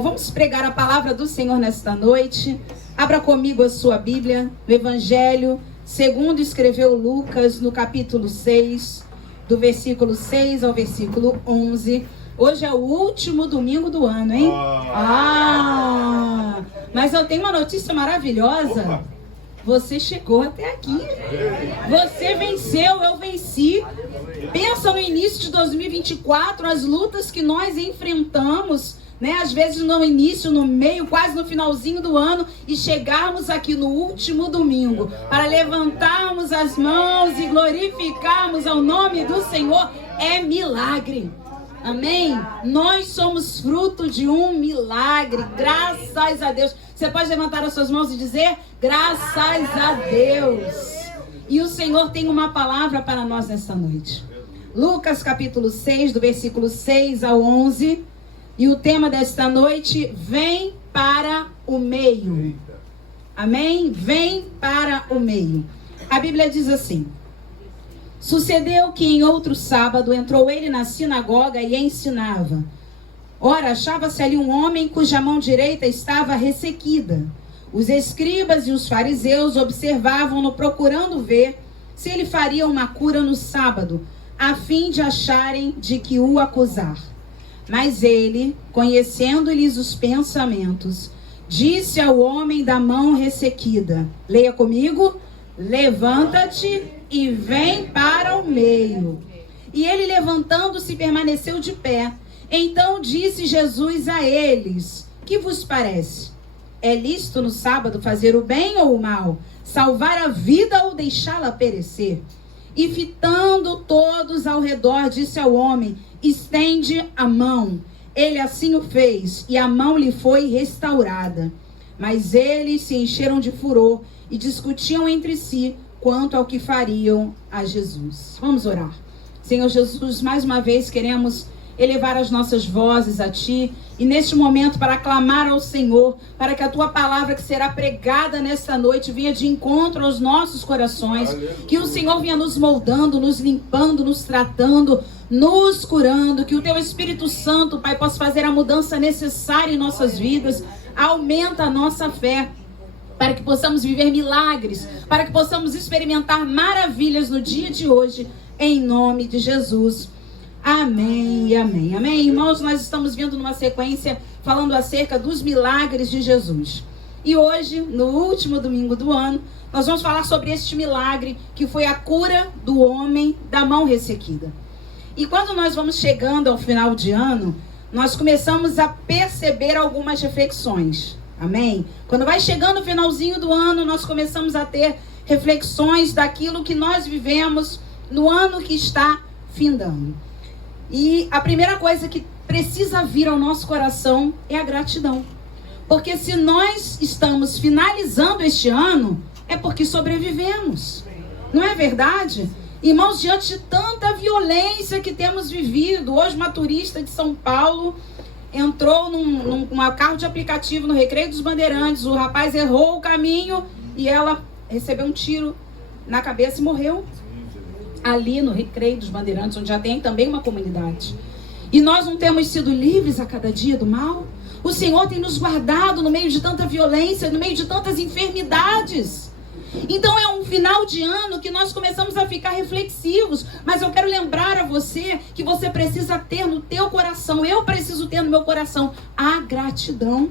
Vamos pregar a palavra do Senhor nesta noite. Abra comigo a sua Bíblia, no Evangelho, segundo escreveu Lucas, no capítulo 6, do versículo 6 ao versículo 11. Hoje é o último domingo do ano, hein? Mas eu tenho uma notícia maravilhosa. Você chegou até aqui. Você venceu, eu venci. Pensa no início de 2024, as lutas que nós enfrentamos, né? Às vezes no início, no meio, quase no finalzinho do ano, e chegarmos aqui no último domingo para levantarmos as mãos e glorificarmos ao nome do Senhor é milagre. Amém? Nós somos fruto de um milagre, graças a Deus. Você pode levantar as suas mãos e dizer, graças a Deus. E o Senhor tem uma palavra para nós nesta noite. Lucas capítulo 6, do versículo 6 ao 11. E o tema desta noite, vem para o meio. Amém? Vem para o meio. A Bíblia diz assim: sucedeu que em outro sábado entrou ele na sinagoga e ensinava. Ora, achava-se ali um homem cuja mão direita estava ressequida. Os escribas e os fariseus observavam-no, procurando ver se ele faria uma cura no sábado, a fim de acharem de que o acusar. Mas ele, conhecendo-lhes os pensamentos, disse ao homem da mão ressequida, leia comigo, levanta-te e vem para o meio. E ele, levantando-se, permaneceu de pé. Então disse Jesus a eles, que vos parece? É lícito no sábado fazer o bem ou o mal? Salvar a vida ou deixá-la perecer? E fitando todos ao redor, disse ao homem, estende a mão. Ele assim o fez, e a mão lhe foi restaurada. Mas eles se encheram de furor e discutiam entre si quanto ao que fariam a Jesus. Vamos orar. Senhor Jesus, mais uma vez queremos elevar as nossas vozes a Ti, e neste momento para clamar ao Senhor, para que a Tua palavra que será pregada nesta noite venha de encontro aos nossos corações, que o Senhor venha nos moldando, nos limpando, nos tratando, nos curando, que o Teu Espírito Santo, Pai, possa fazer a mudança necessária em nossas vidas, aumenta a nossa fé, para que possamos viver milagres, para que possamos experimentar maravilhas no dia de hoje, em nome de Jesus. Amém, amém, amém. Irmãos, nós estamos vindo numa sequência falando acerca dos milagres de Jesus. E hoje, no último domingo do ano, nós vamos falar sobre este milagre que foi a cura do homem da mão ressequida. E quando nós vamos chegando ao final de ano, nós começamos a perceber algumas reflexões. Amém? Quando vai chegando o finalzinho do ano, nós começamos a ter reflexões daquilo que nós vivemos no ano que está findando. E a primeira coisa que precisa vir ao nosso coração é a gratidão. Porque se nós estamos finalizando este ano, é porque sobrevivemos. Não é verdade? Irmãos, diante de tanta violência que temos vivido, hoje uma turista de São Paulo entrou num carro de aplicativo no Recreio dos Bandeirantes, o rapaz errou o caminho e ela recebeu um tiro na cabeça e morreu. Ali no Recreio dos Bandeirantes, onde já tem também uma comunidade. E nós não temos sido livres a cada dia do mal? O Senhor tem nos guardado no meio de tanta violência, no meio de tantas enfermidades. Então é um final de ano que nós começamos a ficar reflexivos. Mas eu quero lembrar a você que você precisa ter no teu coração, eu preciso ter no meu coração, a gratidão.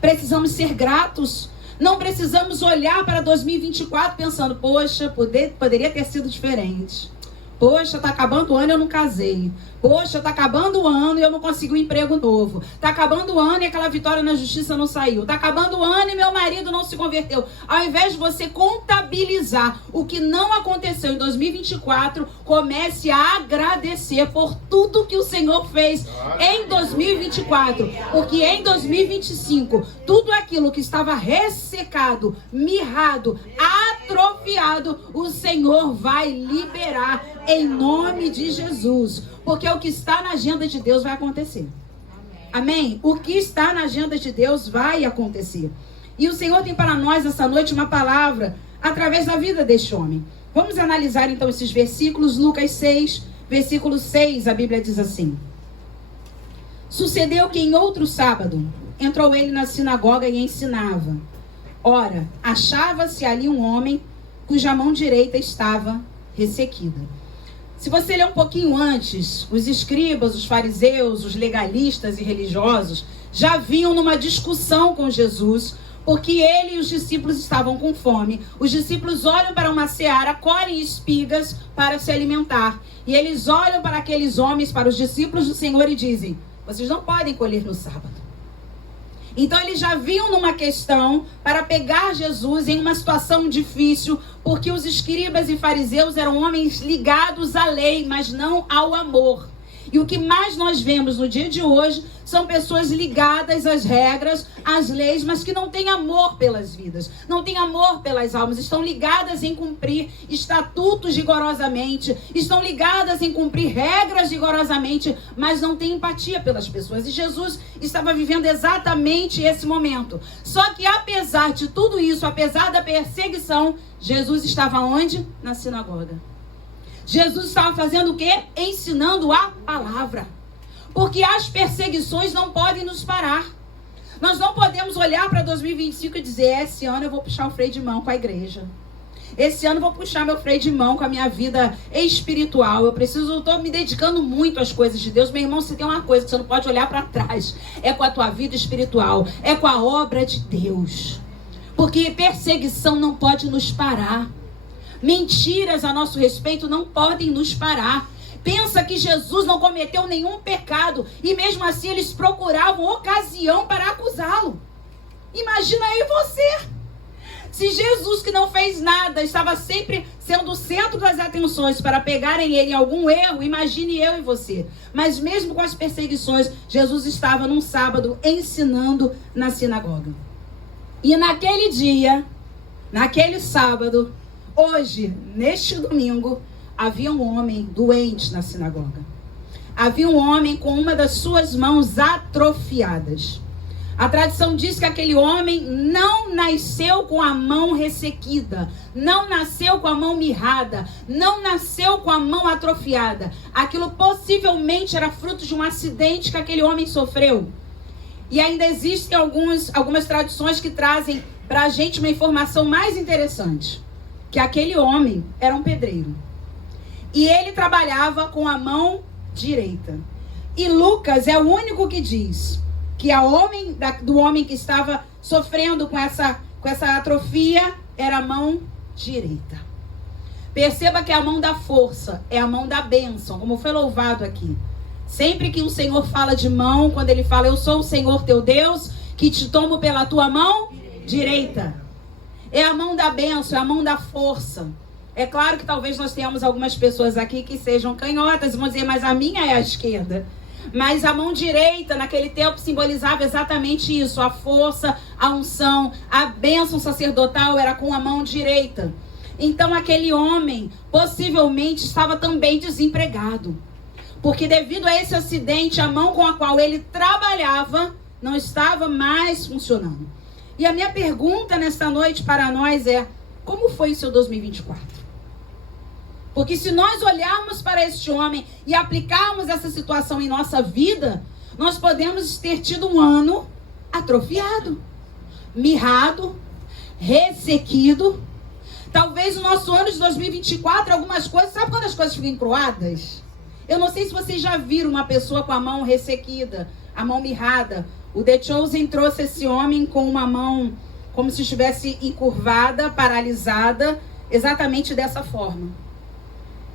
Precisamos ser gratos. Não precisamos olhar para 2024 pensando, poxa, poderia ter sido diferente. Poxa, tá acabando o ano e eu não casei. Poxa, tá acabando o ano e eu não consegui um emprego novo. Tá acabando o ano e aquela vitória na justiça não saiu. Tá acabando o ano e meu marido não se converteu. Ao invés de você contabilizar o que não aconteceu em 2024, comece a agradecer por tudo que o Senhor fez em 2024. Porque em 2025, tudo aquilo que estava ressecado, mirrado, atrofiado, o Senhor vai liberar em nome de Jesus. Porque o que está na agenda de Deus vai acontecer. Amém? O que está na agenda de Deus vai acontecer. E o Senhor tem para nós essa noite uma palavra através da vida deste homem. Vamos analisar então esses versículos. Lucas 6, versículo 6, a Bíblia diz assim: sucedeu que em outro sábado entrou ele na sinagoga e ensinava. Ora, achava-se ali um homem cuja mão direita estava ressequida. Se você ler um pouquinho antes, os escribas, os fariseus, os legalistas e religiosos já vinham numa discussão com Jesus, porque ele e os discípulos estavam com fome. Os discípulos olham para uma seara, colhem espigas para se alimentar. E eles olham para aqueles homens, para os discípulos do Senhor e dizem: vocês não podem colher no sábado. Então eles já vinham numa questão para pegar Jesus em uma situação difícil, porque os escribas e fariseus eram homens ligados à lei, mas não ao amor. E o que mais nós vemos no dia de hoje são pessoas ligadas às regras, às leis, mas que não têm amor pelas vidas, não têm amor pelas almas, estão ligadas em cumprir estatutos rigorosamente, estão ligadas em cumprir regras rigorosamente, mas não têm empatia pelas pessoas. E Jesus estava vivendo exatamente esse momento. Só que apesar de tudo isso, apesar da perseguição, Jesus estava onde? Na sinagoga. Jesus estava fazendo o quê? Ensinando a palavra. Porque as perseguições não podem nos parar. Nós não podemos olhar para 2025 e dizer: esse ano eu vou puxar o freio de mão com a igreja. Esse ano eu vou puxar meu freio de mão com a minha vida espiritual. Eu estou me dedicando muito às coisas de Deus. Meu irmão, se tem uma coisa que você não pode olhar para trás, é com a tua vida espiritual, é com a obra de Deus. Porque perseguição não pode nos parar. Mentiras a nosso respeito não podem nos parar. Pensa que Jesus não cometeu nenhum pecado e mesmo assim eles procuravam ocasião para acusá-lo. Imagina aí você. Se Jesus, que não fez nada, estava sempre sendo o centro das atenções para pegarem ele em algum erro, imagine eu e você. Mas mesmo com as perseguições, Jesus estava num sábado ensinando na sinagoga. E naquele dia, naquele sábado, hoje, neste domingo, havia um homem doente na sinagoga. Havia um homem com uma das suas mãos atrofiadas. A tradição diz que aquele homem não nasceu com a mão ressequida, não nasceu com a mão mirrada, não nasceu com a mão atrofiada. Aquilo possivelmente era fruto de um acidente que aquele homem sofreu. E ainda existem algumas tradições que trazem para a gente uma informação mais interessante. Que aquele homem era um pedreiro. E ele trabalhava com a mão direita. E Lucas é o único que diz que do homem que estava sofrendo com essa atrofia era a mão direita. Perceba que é a mão da força, é a mão da bênção, como foi louvado aqui. Sempre que o Senhor fala de mão, quando ele fala: eu sou o Senhor teu Deus, que te tomo pela tua mão direita. É a mão da bênção, é a mão da força. É claro que talvez nós tenhamos algumas pessoas aqui que sejam canhotas e vão dizer: mas a minha é a esquerda. Mas a mão direita, naquele tempo, simbolizava exatamente isso. A força, a unção, a bênção sacerdotal era com a mão direita. Então aquele homem possivelmente estava também desempregado. Porque devido a esse acidente, a mão com a qual ele trabalhava não estava mais funcionando. E a minha pergunta nesta noite para nós é: como foi o seu 2024? Porque se nós olharmos para este homem e aplicarmos essa situação em nossa vida, nós podemos ter tido um ano atrofiado, mirrado, ressequido. Talvez o nosso ano de 2024, algumas coisas, sabe quando as coisas ficam encruadas? Eu não sei se vocês já viram uma pessoa com a mão ressequida, a mão mirrada. O The Chosen trouxe esse homem com uma mão como se estivesse encurvada, paralisada, exatamente dessa forma.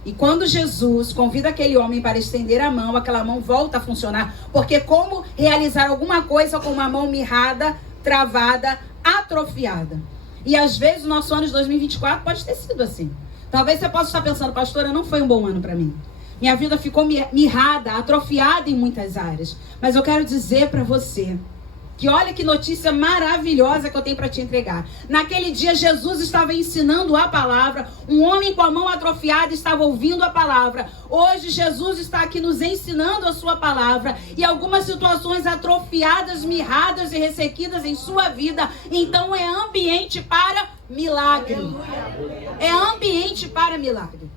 E quando Jesus convida aquele homem para estender a mão, aquela mão volta a funcionar. Porque como realizar alguma coisa com uma mão mirrada, travada, atrofiada? E às vezes o nosso ano de 2024 pode ter sido assim. Talvez você possa estar pensando: pastora, não foi um bom ano para mim. Minha vida ficou mirrada, atrofiada em muitas áreas. Mas eu quero dizer para você que olha que notícia maravilhosa que eu tenho para te entregar. Naquele dia Jesus estava ensinando a palavra. Um homem com a mão atrofiada estava ouvindo a palavra. Hoje Jesus está aqui nos ensinando a sua palavra. E algumas situações atrofiadas, mirradas e ressequidas em sua vida. Então é ambiente para milagre. É ambiente para milagre.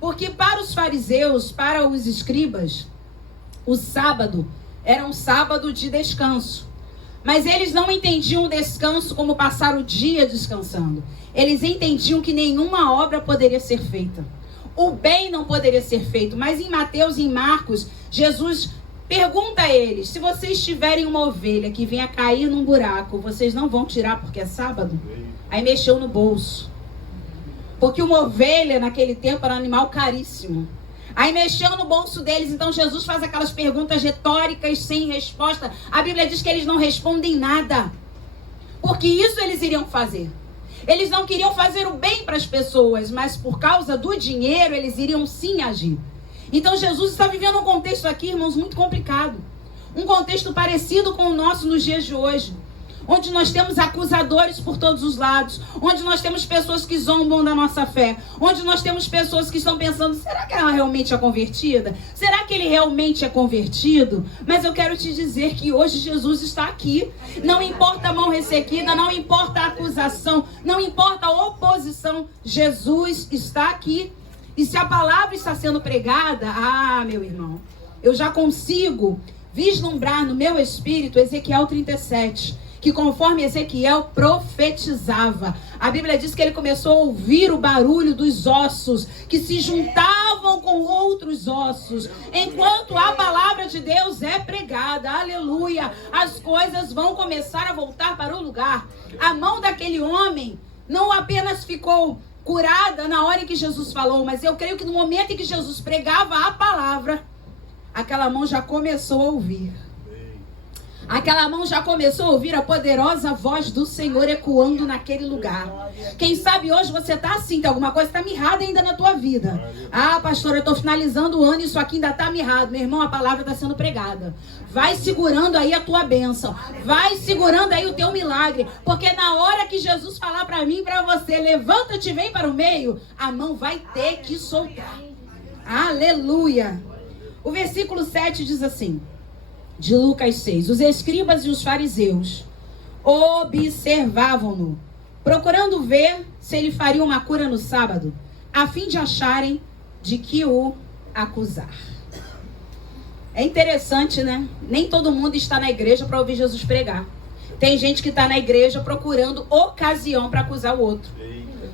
Porque para os fariseus, para os escribas, o sábado era um sábado de descanso. Mas eles não entendiam o descanso como passar o dia descansando. Eles entendiam que nenhuma obra poderia ser feita. O bem não poderia ser feito. Mas em Mateus e em Marcos, Jesus pergunta a eles: se vocês tiverem uma ovelha que venha cair num buraco, vocês não vão tirar porque é sábado? Aí mexeu no bolso. Porque uma ovelha naquele tempo era um animal caríssimo. Aí mexeu no bolso deles. Então Jesus faz aquelas perguntas retóricas sem resposta. A Bíblia diz que eles não respondem nada. Porque isso eles iriam fazer. Eles não queriam fazer o bem para as pessoas, mas por causa do dinheiro eles iriam sim agir. Então Jesus está vivendo um contexto aqui, irmãos, muito complicado. Um contexto parecido com o nosso nos dias de hoje. Onde nós temos acusadores por todos os lados. Onde nós temos pessoas que zombam da nossa fé. Onde nós temos pessoas que estão pensando: será que ela realmente é convertida? Será que ele realmente é convertido? Mas eu quero te dizer que hoje Jesus está aqui. Não importa a mão ressequida, não importa a acusação, não importa a oposição. Jesus está aqui. E se a palavra está sendo pregada, meu irmão, eu já consigo vislumbrar no meu espírito Ezequiel 37. Que conforme Ezequiel profetizava, a Bíblia diz que ele começou a ouvir o barulho dos ossos que se juntavam com outros ossos. Enquanto a palavra de Deus é pregada, aleluia, as coisas vão começar a voltar para o lugar. A mão daquele homem não apenas ficou curada na hora em que Jesus falou, mas eu creio que no momento em que Jesus pregava a palavra, aquela mão já começou a ouvir. Aquela mão já começou a ouvir a poderosa voz do Senhor ecoando naquele lugar. Quem sabe hoje você está assim, tem alguma coisa que está mirrada ainda na tua vida. Pastor, eu estou finalizando o ano e isso aqui ainda está mirrado. Meu irmão, a palavra está sendo pregada. Vai segurando aí a tua bênção. Vai segurando aí o teu milagre. Porque na hora que Jesus falar para mim e para você: levanta-te e vem para o meio, a mão vai ter que soltar. Aleluia. O versículo 7 diz assim, de Lucas 6. Os escribas e os fariseus observavam-no, procurando ver se ele faria uma cura no sábado, a fim de acharem de que o acusar. É interessante, né? Nem todo mundo está na igreja para ouvir Jesus pregar. Tem gente que está na igreja procurando ocasião para acusar o outro.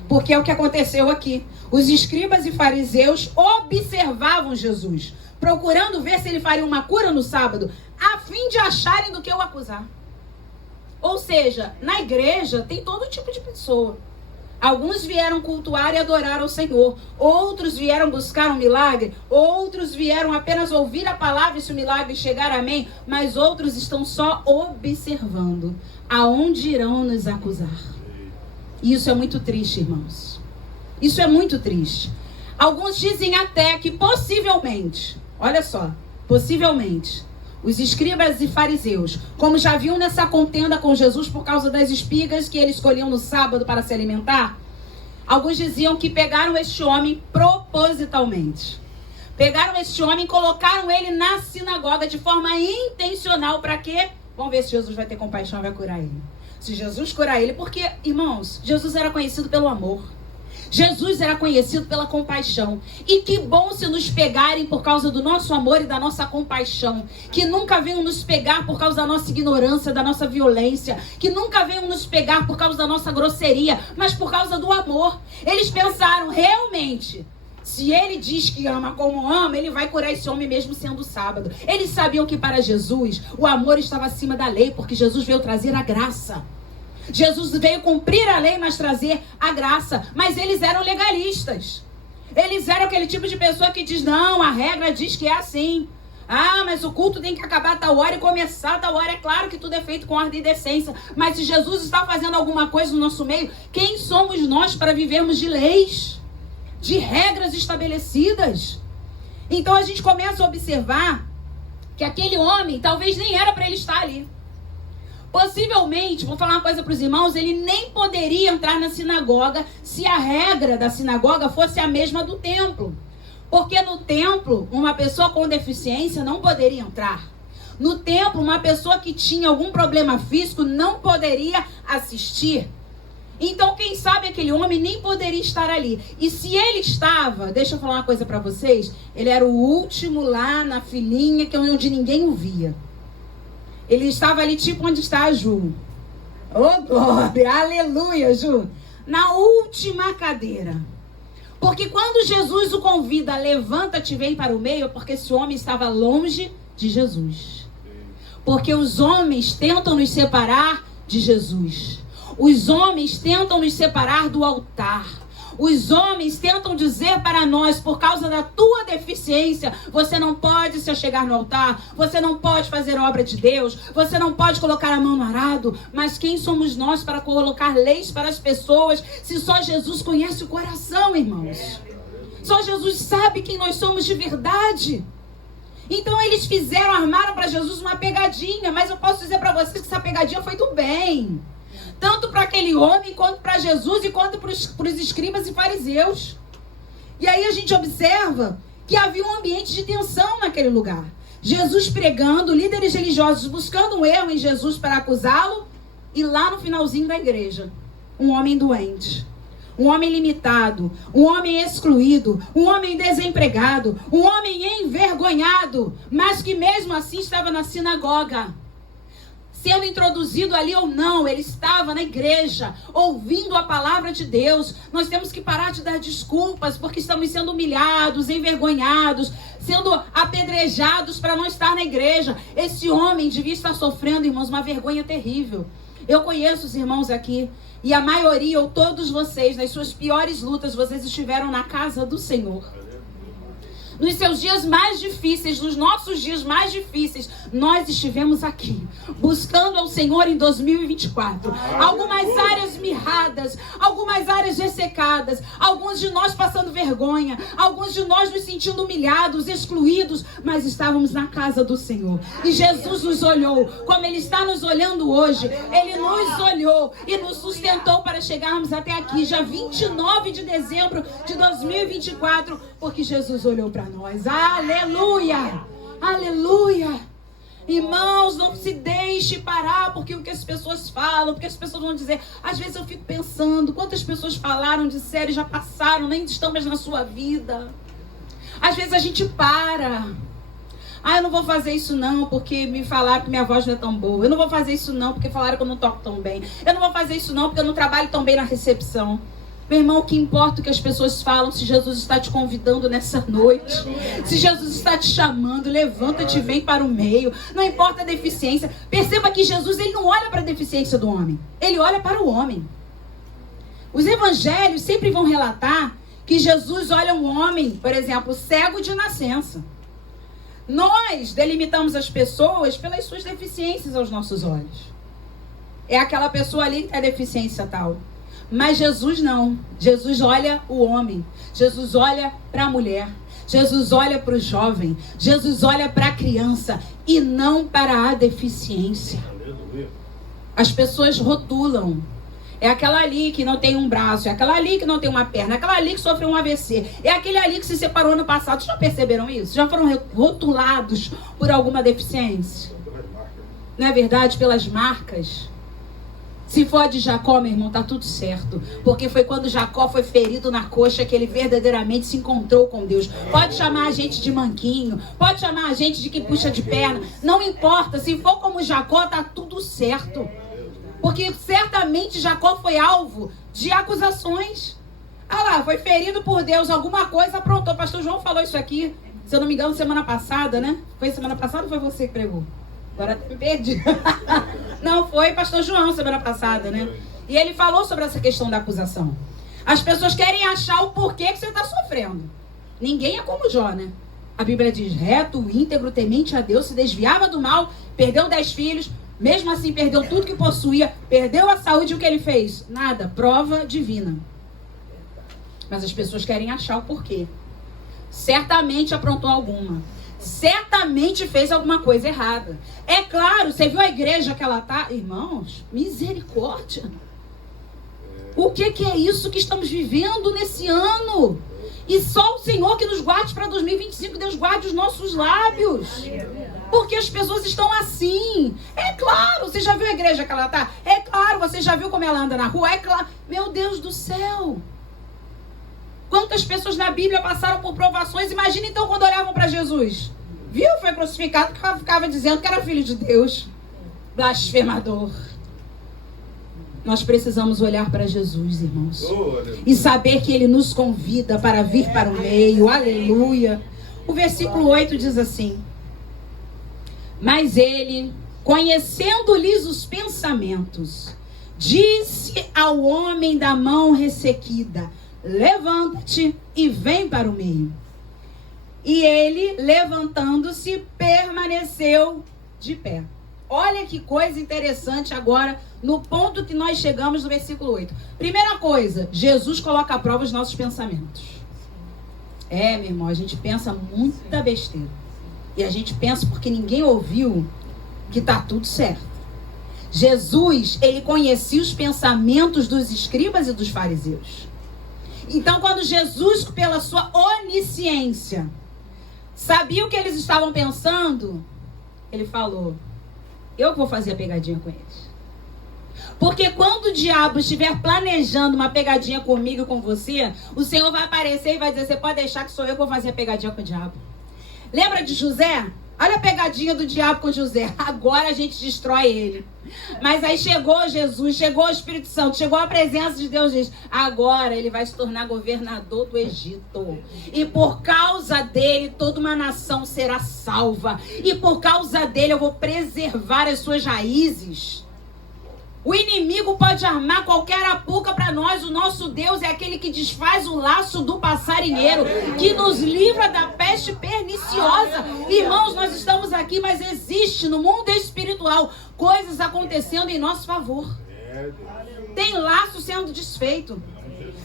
Porque é o que aconteceu aqui. Os escribas e fariseus observavam Jesus, procurando ver se ele faria uma cura no sábado, a fim de acharem do que o acusar. Ou seja, na igreja tem todo tipo de pessoa. Alguns vieram cultuar e adorar ao Senhor. Outros vieram buscar um milagre. Outros vieram apenas ouvir a palavra e se o milagre chegar, amém. Mas outros estão só observando. Aonde irão nos acusar? E isso é muito triste, irmãos. Isso é muito triste. Alguns dizem até que possivelmente, olha só, possivelmente, os escribas e fariseus, como já viam nessa contenda com Jesus por causa das espigas que eles escolhiam no sábado para se alimentar, alguns diziam que pegaram este homem propositalmente. Pegaram este homem e colocaram ele na sinagoga de forma intencional. Para quê? Vamos ver se Jesus vai ter compaixão e vai curar ele. Se Jesus curar ele, porque, irmãos, Jesus era conhecido pelo amor. Jesus era conhecido pela compaixão. E que bom se nos pegarem por causa do nosso amor e da nossa compaixão. Que nunca venham nos pegar por causa da nossa ignorância, da nossa violência. Que nunca venham nos pegar por causa da nossa grosseria, mas por causa do amor. Eles pensaram, realmente, se ele diz que ama como ama, ele vai curar esse homem mesmo sendo sábado. Eles sabiam que para Jesus o amor estava acima da lei, porque Jesus veio trazer a graça. Jesus veio cumprir a lei, mas trazer a graça. Mas eles eram legalistas. Eles eram aquele tipo de pessoa que diz, não, a regra diz que é assim. Mas o culto tem que acabar a tal hora e começar a tal hora. É claro que tudo é feito com ordem e decência. Mas se Jesus está fazendo alguma coisa no nosso meio, quem somos nós para vivermos de leis? De regras estabelecidas? Então a gente começa a observar que aquele homem talvez nem era para ele estar ali. Possivelmente, vou falar uma coisa para os irmãos, ele nem poderia entrar na sinagoga se a regra da sinagoga fosse a mesma do templo. Porque no templo, uma pessoa com deficiência não poderia entrar. No templo, uma pessoa que tinha algum problema físico não poderia assistir. Então, quem sabe aquele homem nem poderia estar ali. E se ele estava, deixa eu falar uma coisa para vocês, ele era o último lá na filinha, que é onde ninguém o via. Ele estava ali tipo onde está a Ju. Oh, glória, aleluia, Ju. Na última cadeira. Porque quando Jesus o convida, levanta-te e vem para o meio, porque esse homem estava longe de Jesus. Porque os homens tentam nos separar de Jesus. Os homens tentam nos separar do altar. Os homens tentam dizer para nós, por causa da tua deficiência, você não pode se achegar no altar, você não pode fazer obra de Deus, você não pode colocar a mão no arado. Mas quem somos nós para colocar leis para as pessoas, se só Jesus conhece o coração, irmãos? Só Jesus sabe quem nós somos de verdade. Então eles armaram para Jesus uma pegadinha, mas eu posso dizer para vocês que essa pegadinha foi do bem. Tanto para aquele homem, quanto para Jesus e quanto para os escribas e fariseus. E aí a gente observa que havia um ambiente de tensão naquele lugar. Jesus pregando, líderes religiosos buscando um erro em Jesus para acusá-lo. E lá no finalzinho da igreja, um homem doente, um homem limitado, um homem excluído, um homem desempregado, um homem envergonhado, mas que mesmo assim estava na sinagoga. Sendo introduzido ali ou não, ele estava na igreja, ouvindo a palavra de Deus. Nós temos que parar de dar desculpas, porque estamos sendo humilhados, envergonhados, sendo apedrejados para não estar na igreja. Esse homem devia estar sofrendo, irmãos, uma vergonha terrível. Eu conheço os irmãos aqui, e a maioria, ou todos vocês, nas suas piores lutas, vocês estiveram na casa do Senhor. Nos seus dias mais difíceis, nos nossos dias mais difíceis, nós estivemos aqui, buscando ao Senhor em 2024. Algumas áreas mirradas, algumas áreas ressecadas, alguns de nós passando vergonha, alguns de nós nos sentindo humilhados, excluídos, mas estávamos na casa do Senhor. E Jesus nos olhou, como Ele está nos olhando hoje. Ele nos olhou e nos sustentou para chegarmos até aqui, já 29 de dezembro de 2024, porque Jesus olhou para nós. Aleluia! Aleluia! Irmãos, não se deixe parar porque o que as pessoas falam, porque as pessoas vão dizer. Às vezes eu fico pensando, quantas pessoas falaram, disseram, já passaram, nem estão mais na sua vida. Às vezes a gente para. Eu não vou fazer isso não, porque me falaram que minha voz não é tão boa. Eu não vou fazer isso não, porque falaram que eu não toco tão bem. Eu não vou fazer isso não, porque eu não trabalho tão bem na recepção. Meu irmão, o que importa o que as pessoas falam, se Jesus está te convidando nessa noite, se Jesus está te chamando, levanta-te e vem para o meio. Não importa a deficiência. Perceba que Jesus, ele não olha para a deficiência do homem, ele olha para o homem. Os evangelhos sempre vão relatar que Jesus olha um homem, por exemplo, cego de nascença. Nós delimitamos as pessoas pelas suas deficiências aos nossos olhos. É aquela pessoa ali que tem a deficiência tal. Mas Jesus não. Jesus olha o homem. Jesus olha para a mulher. Jesus olha para o jovem. Jesus olha para a criança. E não para a deficiência. As pessoas rotulam. É aquela ali que não tem um braço. É aquela ali que não tem uma perna. É aquela ali que sofreu um AVC. É aquele ali que se separou no passado. Já perceberam isso? Já foram rotulados por alguma deficiência? Não é verdade? Pelas marcas. Se for de Jacó, meu irmão, tá tudo certo. Porque foi quando Jacó foi ferido na coxa que ele verdadeiramente se encontrou com Deus. Pode chamar a gente de manquinho, pode chamar a gente de quem puxa de perna. Não importa, se for como Jacó, tá tudo certo. Porque certamente Jacó foi alvo de acusações. Lá, foi ferido por Deus, alguma coisa aprontou. O pastor João falou isso aqui, se eu não me engano, semana passada, né? Foi semana passada ou foi você que pregou? Agora até me perdi. Não, foi pastor João semana passada, né? E ele falou sobre essa questão da acusação. As pessoas querem achar o porquê que você está sofrendo. Ninguém é como Jó, né? A Bíblia diz, reto, íntegro, temente a Deus, se desviava do mal, perdeu 10 filhos, mesmo assim perdeu tudo que possuía, perdeu a saúde, e o que ele fez? Nada, prova divina. Mas as pessoas querem achar o porquê. Certamente aprontou alguma. Certamente fez alguma coisa errada. É claro, você viu a igreja que ela tá? Irmãos, misericórdia. O que é isso que estamos vivendo nesse ano? E só o Senhor que nos guarde para 2025, Deus guarde os nossos lábios. Porque as pessoas estão assim. É claro, você já viu a igreja que ela tá? É claro, você já viu como ela anda na rua? É claro. Meu Deus do céu. Quantas pessoas na Bíblia passaram por provações? Imagina então quando olhavam para Jesus. Viu? Foi crucificado porque ficava dizendo que era filho de Deus. blasfemador. Nós precisamos olhar para Jesus, irmãos, e saber que Ele nos convida para vir para o meio. Aleluia. O versículo 8 diz assim: mas Ele, conhecendo-lhes os pensamentos, disse ao homem da mão ressequida: levanta-te e vem para o meio. E ele, levantando-se, permaneceu de pé. Olha que coisa interessante agora, no ponto que nós chegamos no versículo 8. Primeira coisa, Jesus coloca à prova os nossos pensamentos. Meu irmão, a gente pensa muita besteira. E a gente pensa porque ninguém ouviu que está tudo certo. Jesus, ele conhecia os pensamentos dos escribas e dos fariseus. Então, quando Jesus, pela sua onisciência, sabia o que eles estavam pensando, ele falou: eu vou fazer a pegadinha com eles. Porque quando o diabo estiver planejando uma pegadinha comigo e com você, o Senhor vai aparecer e vai dizer: você pode deixar que sou eu que vou fazer a pegadinha com o diabo. Lembra de José? Olha a pegadinha do diabo com José. Agora a gente destrói ele. Mas aí chegou Jesus, chegou o Espírito Santo, chegou a presença de Deus. Diz: agora ele vai se tornar governador do Egito. E por causa dele, toda uma nação será salva. E por causa dele, eu vou preservar as suas raízes. O inimigo pode armar qualquer apuca para nós. O nosso Deus é aquele que desfaz o laço do passarinheiro, que nos livra da peste perniciosa. Irmãos, nós estamos aqui, mas existe no mundo espiritual coisas acontecendo em nosso favor. Tem laço sendo desfeito.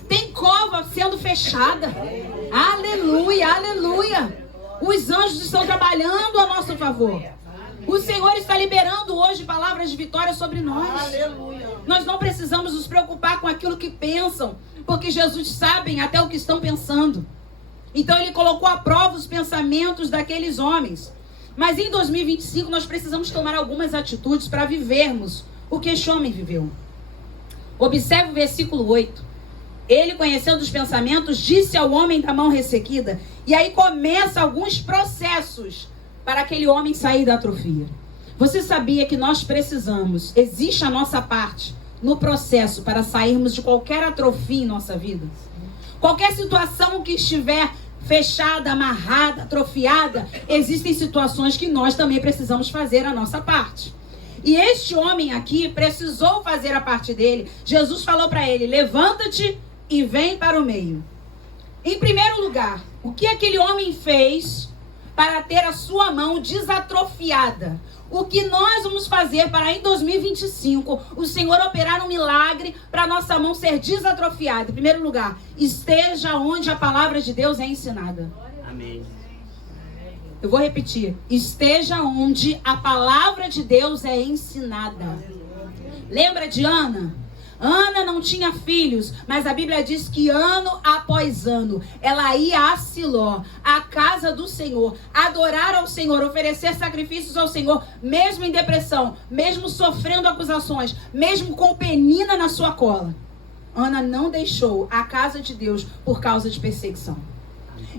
Tem cova sendo fechada. Aleluia, aleluia. Os anjos estão trabalhando a nosso favor. O Senhor está liberando hoje palavras de vitória sobre nós. Aleluia. Nós não precisamos nos preocupar com aquilo que pensam, porque Jesus sabe até o que estão pensando. Então ele colocou à prova os pensamentos daqueles homens. Mas em 2025 nós precisamos tomar algumas atitudes para vivermos o que este homem viveu. Observe o versículo 8. Ele, conhecendo os pensamentos, disse ao homem da mão ressequida. E aí começa alguns processos para aquele homem sair da atrofia. Você sabia que nós precisamos, existe a nossa parte no processo para sairmos de qualquer atrofia em nossa vida? Qualquer situação que estiver fechada, amarrada, atrofiada, existem situações que nós também precisamos fazer a nossa parte. E este homem aqui precisou fazer a parte dele. Jesus falou para ele: levanta-te e vem para o meio. Em primeiro lugar, o que aquele homem fez para ter a sua mão desatrofiada? O que nós vamos fazer para em 2025 o Senhor operar um milagre para a nossa mão ser desatrofiada? Em primeiro lugar, esteja onde a palavra de Deus é ensinada. Amém. Eu vou repetir: esteja onde a palavra de Deus é ensinada. Lembra de Ana? Ana não tinha filhos, mas a Bíblia diz que ano após ano ela ia a Siló, a casa do Senhor, adorar ao Senhor, oferecer sacrifícios ao Senhor, mesmo em depressão, mesmo sofrendo acusações, mesmo com penina na sua cola. Ana não deixou a casa de Deus por causa de perseguição.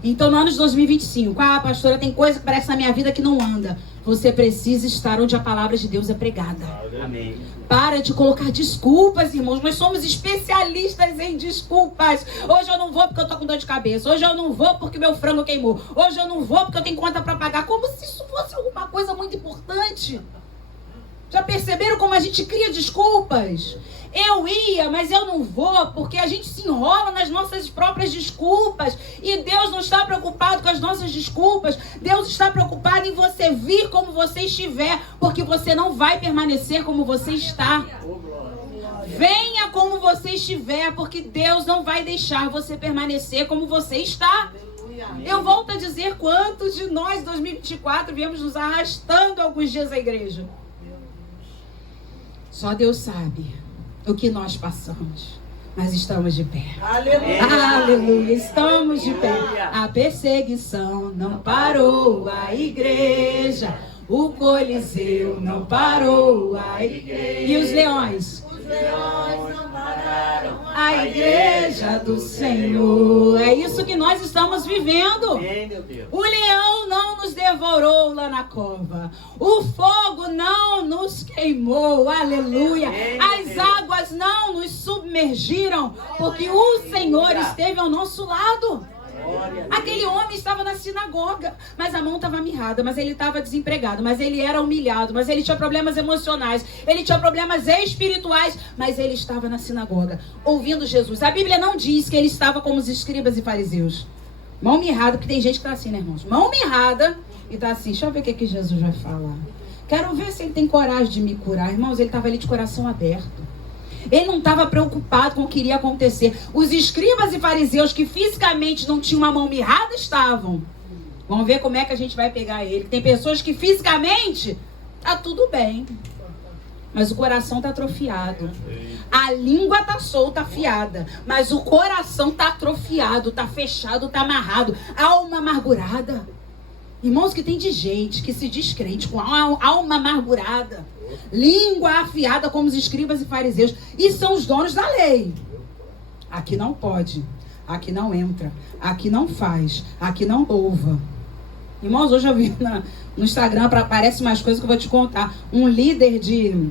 Então, no ano de 2025, pastora, tem coisa que parece na minha vida que não anda. Você precisa estar onde a palavra de Deus é pregada. Amém. Para de colocar desculpas, irmãos. Nós somos especialistas em desculpas. Hoje eu não vou porque eu tô com dor de cabeça. Hoje eu não vou porque meu frango queimou. Hoje eu não vou porque eu tenho conta para pagar. Como se isso fosse alguma coisa muito importante. Já perceberam como a gente cria desculpas? Eu ia, mas eu não vou, porque a gente se enrola nas nossas próprias desculpas. E Deus não está preocupado com as nossas desculpas. Deus está preocupado em você vir como você estiver, porque você não vai permanecer como você está. Venha como você estiver, porque Deus não vai deixar você permanecer como você está. Eu volto a dizer, quantos de nós em 2024 viemos nos arrastando alguns dias à igreja? Só Deus sabe o que nós passamos, mas estamos de pé. Aleluia. Aleluia, estamos de pé. A perseguição não parou a igreja, o Coliseu não parou a igreja. E os leões? Os leões não pararam a igreja do Senhor. É isso que nós estamos estamos vivendo. O leão não nos devorou lá na cova. O fogo não nos queimou. Aleluia. As águas não nos submergiram, porque o Senhor esteve ao nosso lado. Aquele homem estava na sinagoga, mas a mão estava mirrada, mas ele estava desempregado, mas ele era humilhado, mas ele tinha problemas emocionais, ele tinha problemas espirituais, mas ele estava na sinagoga, ouvindo Jesus. A Bíblia não diz que ele estava como os escribas e fariseus. Mão mirrada, porque tem gente que está assim, né, irmãos? Mão mirrada e está assim, deixa eu ver o que Jesus vai falar. Quero ver se ele tem coragem de me curar. Irmãos, ele estava ali de coração aberto. Ele não estava preocupado com o que iria acontecer. Os escribas e fariseus que fisicamente não tinham uma mão mirrada estavam. Vamos ver como é que a gente vai pegar ele. Tem pessoas que fisicamente tá tudo bem, mas o coração tá atrofiado. A língua tá solta, afiada, mas o coração tá atrofiado, tá fechado, tá amarrado. Alma amargurada. Irmãos, que tem de gente que se diz crente com alma amargurada, língua afiada como os escribas e fariseus, e são os donos da lei. Aqui não pode, aqui não entra, aqui não faz, aqui não louva. Irmãos, hoje eu vi no Instagram, aparece umas coisas que eu vou te contar. Um líder de,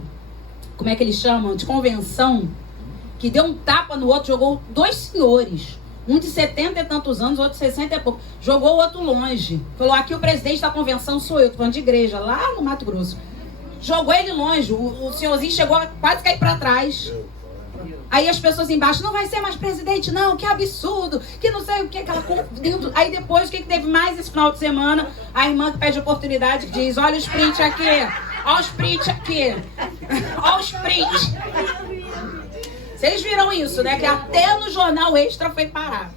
como é que eles chamam? De convenção, que deu um tapa no outro, jogou dois senhores. Um de 70 e tantos anos, outro de 60 e pouco. Jogou o outro longe. Falou, aqui o presidente da convenção sou eu. Tô falando de igreja, lá no Mato Grosso. Jogou ele longe. O senhorzinho chegou a quase cair pra trás. Aí as pessoas embaixo, não vai ser mais presidente não, que absurdo, que não sei o que, aquela... Aí depois, o que teve mais esse final de semana? A irmã que pede oportunidade diz, olha o sprint aqui, olha o sprint aqui, olha o sprint. Vocês viram isso, né? Que até no Jornal Extra foi parar.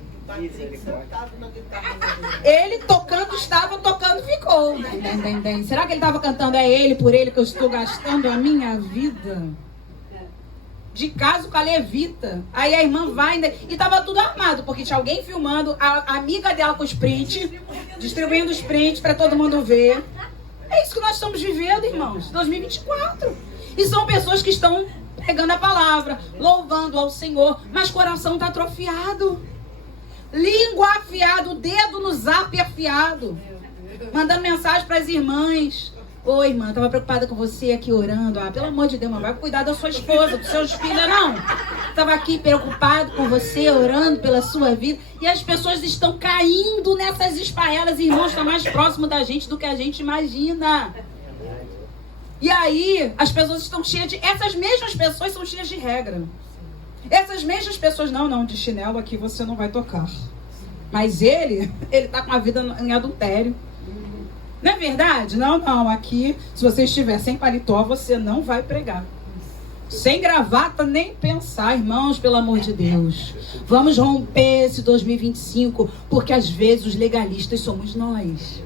Ele tocando, estava tocando, ficou. Será que ele estava cantando? É ele, por ele que eu estou gastando a minha vida? De caso com a levita. Aí a irmã vai e estava tudo armado, porque tinha alguém filmando, a amiga dela com o sprint, distribuindo o sprint para todo mundo ver. É isso que nós estamos vivendo, irmãos, 2024. E são pessoas que estão pegando a palavra, louvando ao Senhor, mas coração está atrofiado. Língua afiada, o dedo no zap afiado. Mandando mensagem para as irmãs. Oi, irmã, estava preocupada com você aqui orando. Ah, pelo amor de Deus, vai cuidar da sua esposa, dos seus filhos, não. Estava aqui preocupado com você, orando pela sua vida. E as pessoas estão caindo nessas esparrelas. Irmãos, está mais próximo da gente do que a gente imagina. E aí, as pessoas estão cheias de... Essas mesmas pessoas são cheias de regra. Essas mesmas pessoas... Não, de chinelo aqui você não vai tocar. Mas ele tá com a vida em adultério. Não é verdade? Não, aqui, se você estiver sem paletó, você não vai pregar. Sem gravata, nem pensar, irmãos, pelo amor de Deus. Vamos romper esse 2025, porque às vezes os legalistas somos nós.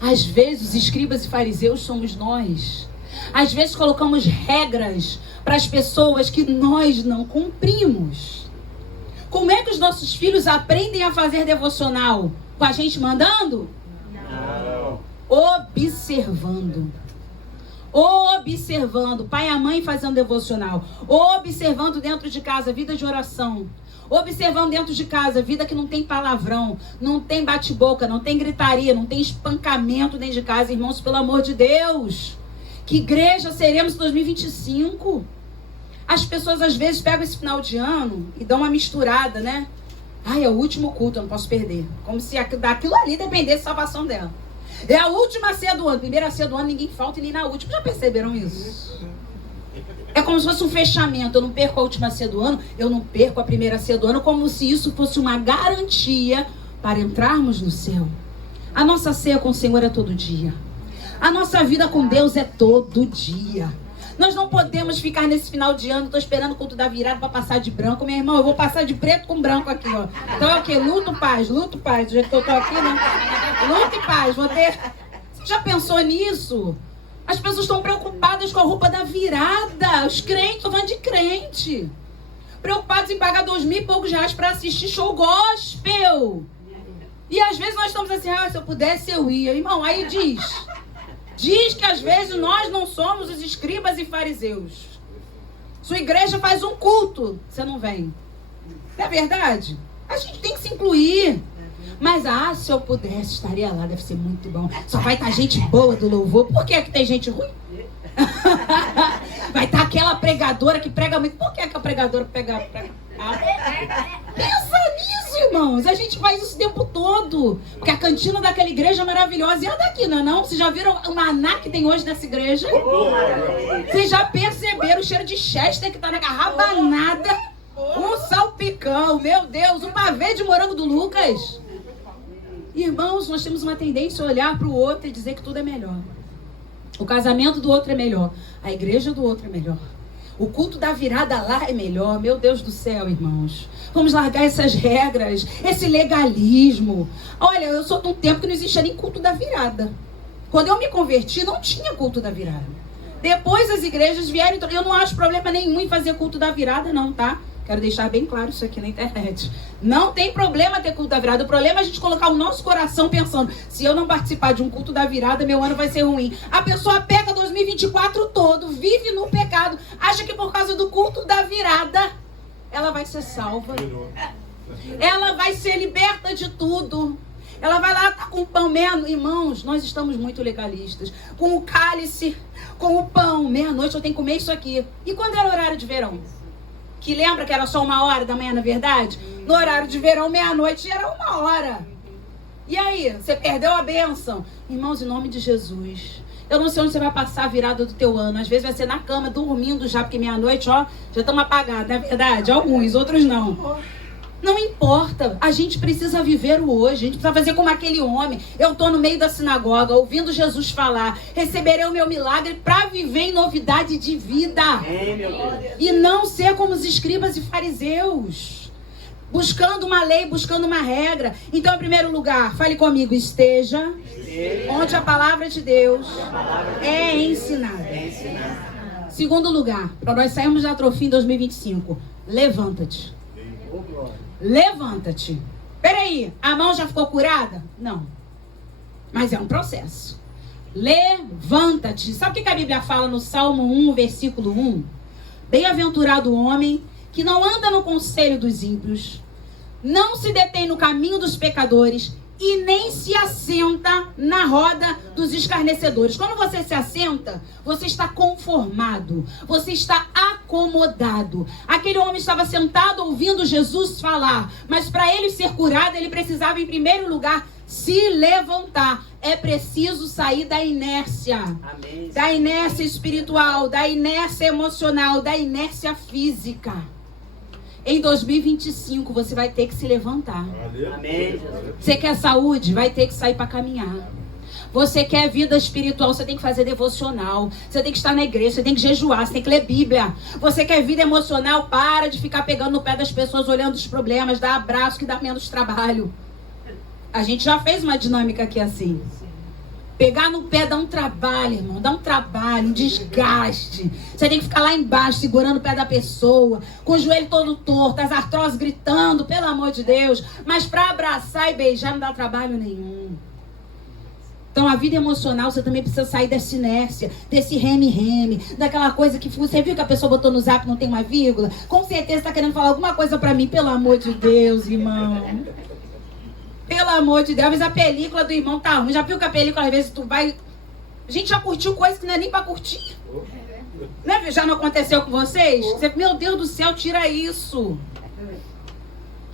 Às vezes os escribas e fariseus somos nós. Às vezes colocamos regras para as pessoas que nós não cumprimos. Como é que os nossos filhos aprendem a fazer devocional? Com a gente mandando? Não. Observando. Observando. Pai e a mãe fazendo devocional. Observando dentro de casa, vida de oração. Observando dentro de casa, vida que não tem palavrão, não tem bate-boca, não tem gritaria, não tem espancamento dentro de casa. Irmãos, pelo amor de Deus, que igreja seremos em 2025? As pessoas às vezes pegam esse final de ano e dão uma misturada, né? Ai, é o último culto, eu não posso perder. Como se daquilo ali dependesse da salvação dela. É a última ceia do ano, primeira ceia do ano, ninguém falta e nem na última. Já perceberam isso? É como se fosse um fechamento. Eu não perco a última ceia do ano, eu não perco a primeira ceia do ano, como se isso fosse uma garantia para entrarmos no céu. A nossa ceia com o Senhor é todo dia. A nossa vida com Deus é todo dia. Nós não podemos ficar nesse final de ano, estou esperando o culto da virada para passar de branco. Meu irmão, eu vou passar de preto com branco aqui, ó. Então é o quê? Luto, paz, do jeito que eu tô aqui, né? Luto e paz, vou ter... Você já pensou nisso? As pessoas estão preocupadas com a roupa da virada. Os crentes, estou falando de crente. Preocupados em pagar 2.000 e poucos reais para assistir show gospel. E às vezes nós estamos assim, se eu pudesse eu ia. Irmão, aí diz que às vezes nós não somos os escribas e fariseus. Sua igreja faz um culto, você não vem. Não é verdade? A gente tem que se incluir. Mas, se eu pudesse, estaria lá, deve ser muito bom. Só vai estar gente boa do louvor. Por que tem gente ruim? Vai estar aquela pregadora que prega muito. Por que a pregadora prega? Pensa nisso, irmãos. A gente faz isso o tempo todo. Porque a cantina daquela igreja é maravilhosa. E a daqui, não é não? Vocês já viram o maná que tem hoje nessa igreja? Vocês já perceberam o cheiro de Chester que tá na rabanada? Um salpicão, meu Deus, um pavê de morango do Lucas. Irmãos, nós temos uma tendência a olhar para o outro e dizer que tudo é melhor. O casamento do outro é melhor. A igreja do outro é melhor. O culto da virada lá é melhor. Meu Deus do céu, irmãos. Vamos largar essas regras, esse legalismo. Olha, eu sou de um tempo que não existia nem culto da virada. Quando eu me converti, não tinha culto da virada. Depois as igrejas vieram... Eu não acho problema nenhum em fazer culto da virada, não, tá? Quero deixar bem claro isso aqui na internet. Não tem problema ter culto da virada. O problema é a gente colocar o nosso coração pensando: se eu não participar de um culto da virada, meu ano vai ser ruim. A pessoa pega 2024 todo, vive no pecado, acha que por causa do culto da virada, ela vai ser salva. Ela vai ser liberta de tudo. Ela vai lá, tá com o pão meia-noite. Irmãos, nós estamos muito legalistas. Com o cálice, com o pão. Meia-noite eu tenho que comer isso aqui. E quando era horário de verão? Que lembra que era só 1h da manhã, na verdade? No horário de verão, meia-noite, era 1h. E aí? Você perdeu a bênção? Irmãos, em nome de Jesus. Eu não sei onde você vai passar a virada do teu ano. Às vezes vai ser na cama, dormindo já, porque meia-noite, já estamos apagados, não é verdade? Alguns, outros não. Não importa, a gente precisa viver o hoje, a gente precisa fazer como aquele homem. Eu estou no meio da sinagoga, ouvindo Jesus falar, receberei o meu milagre para viver em novidade de vida. E não ser como os escribas e fariseus, buscando uma lei, buscando uma regra. Então, em primeiro lugar, fale comigo, esteja onde a palavra de Deus é ensinada. Segundo lugar, para nós sairmos da atrofia em 2025, levanta-te. Levanta-te. Peraí, a mão já ficou curada? Não. Mas é um processo. Levanta-te. Sabe o que a Bíblia fala no Salmo 1, versículo 1? Bem-aventurado o homem que não anda no conselho dos ímpios, não se detém no caminho dos pecadores e nem se assenta na roda dos escarnecedores. Quando você se assenta, você está conformado, você está acomodado. Aquele homem estava sentado ouvindo Jesus falar, mas para ele ser curado, ele precisava em primeiro lugar se levantar. É preciso sair da inércia. Amém. Da inércia espiritual, da inércia emocional, da inércia física. Em 2025 você vai ter que se levantar. Amém. Você quer saúde? Vai ter que sair para caminhar. Você quer vida espiritual? Você tem que fazer devocional. Você tem que estar na igreja, você tem que jejuar, você tem que ler Bíblia. Você quer vida emocional? Para de ficar pegando no pé das pessoas, olhando os problemas, dá abraço que dá menos trabalho. A gente já fez uma dinâmica aqui assim. Pegar no pé dá um trabalho, irmão. Dá um trabalho, um desgaste. Você tem que ficar lá embaixo, segurando o pé da pessoa, com o joelho todo torto, as artroses gritando, pelo amor de Deus. Mas para abraçar e beijar não dá trabalho nenhum. Então a vida emocional, você também precisa sair dessa inércia, desse reme-reme, daquela coisa que você viu que a pessoa botou no zap, não tem uma vírgula. Com certeza está querendo falar alguma coisa para mim, pelo amor de Deus, irmão. Pelo amor de Deus, mas a película do irmão tá ruim. Já viu que a película, às vezes, tu vai... A gente já curtiu coisa que não é nem pra curtir. Né? Já não aconteceu com vocês? Você, meu Deus do céu, tira isso.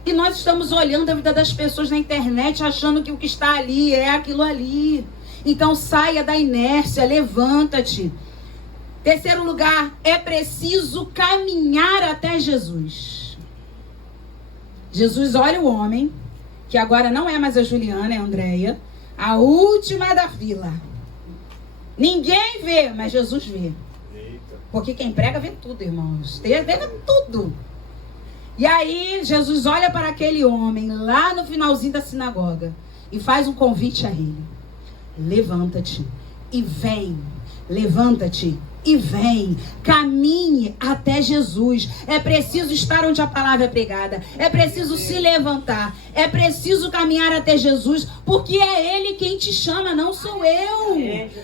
E nós estamos olhando a vida das pessoas na internet, achando que o que está ali é aquilo ali. Então saia da inércia, levanta-te. Terceiro lugar, é preciso caminhar até Jesus. Jesus olha o homem, que agora não é mais a Juliana, é a Andréia, a última da fila. Ninguém vê, mas Jesus vê. Porque quem prega vê tudo, irmãos. Vê tudo. E aí, Jesus olha para aquele homem, lá no finalzinho da sinagoga, e faz um convite a ele. Levanta-te e vem. Levanta-te e vem, caminhe até Jesus. É preciso estar onde a palavra é pregada, é preciso se levantar, é preciso caminhar até Jesus, porque é Ele quem te chama, não sou eu,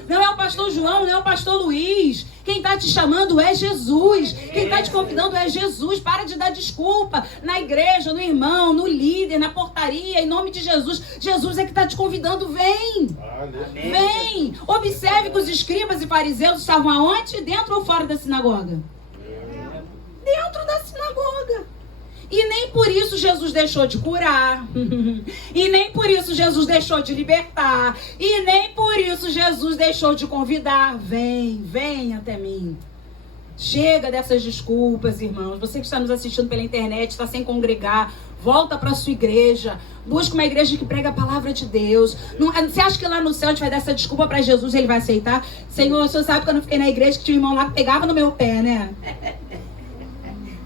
não é o pastor João, não é o pastor Luiz. Quem está te chamando é Jesus, quem está te convidando é Jesus. Para de dar desculpa na igreja, no irmão, no líder, na portaria, em nome de Jesus. Jesus é que está te convidando, vem, vem. Observe que os escribas e fariseus estavam aonde? Dentro ou fora da sinagoga? Dentro da sinagoga. E nem por isso Jesus deixou de curar. E nem por isso Jesus deixou de libertar. E nem por isso Jesus deixou de convidar. Vem, vem até mim. Chega dessas desculpas, irmãos. Você que está nos assistindo pela internet, está sem congregar, volta para a sua igreja. Busca uma igreja que prega a palavra de Deus. Não, você acha que lá no céu a gente vai dar essa desculpa para Jesus e Ele vai aceitar? Senhor, o senhor sabe que eu não fiquei na igreja, que tinha um irmão lá que pegava no meu pé, né?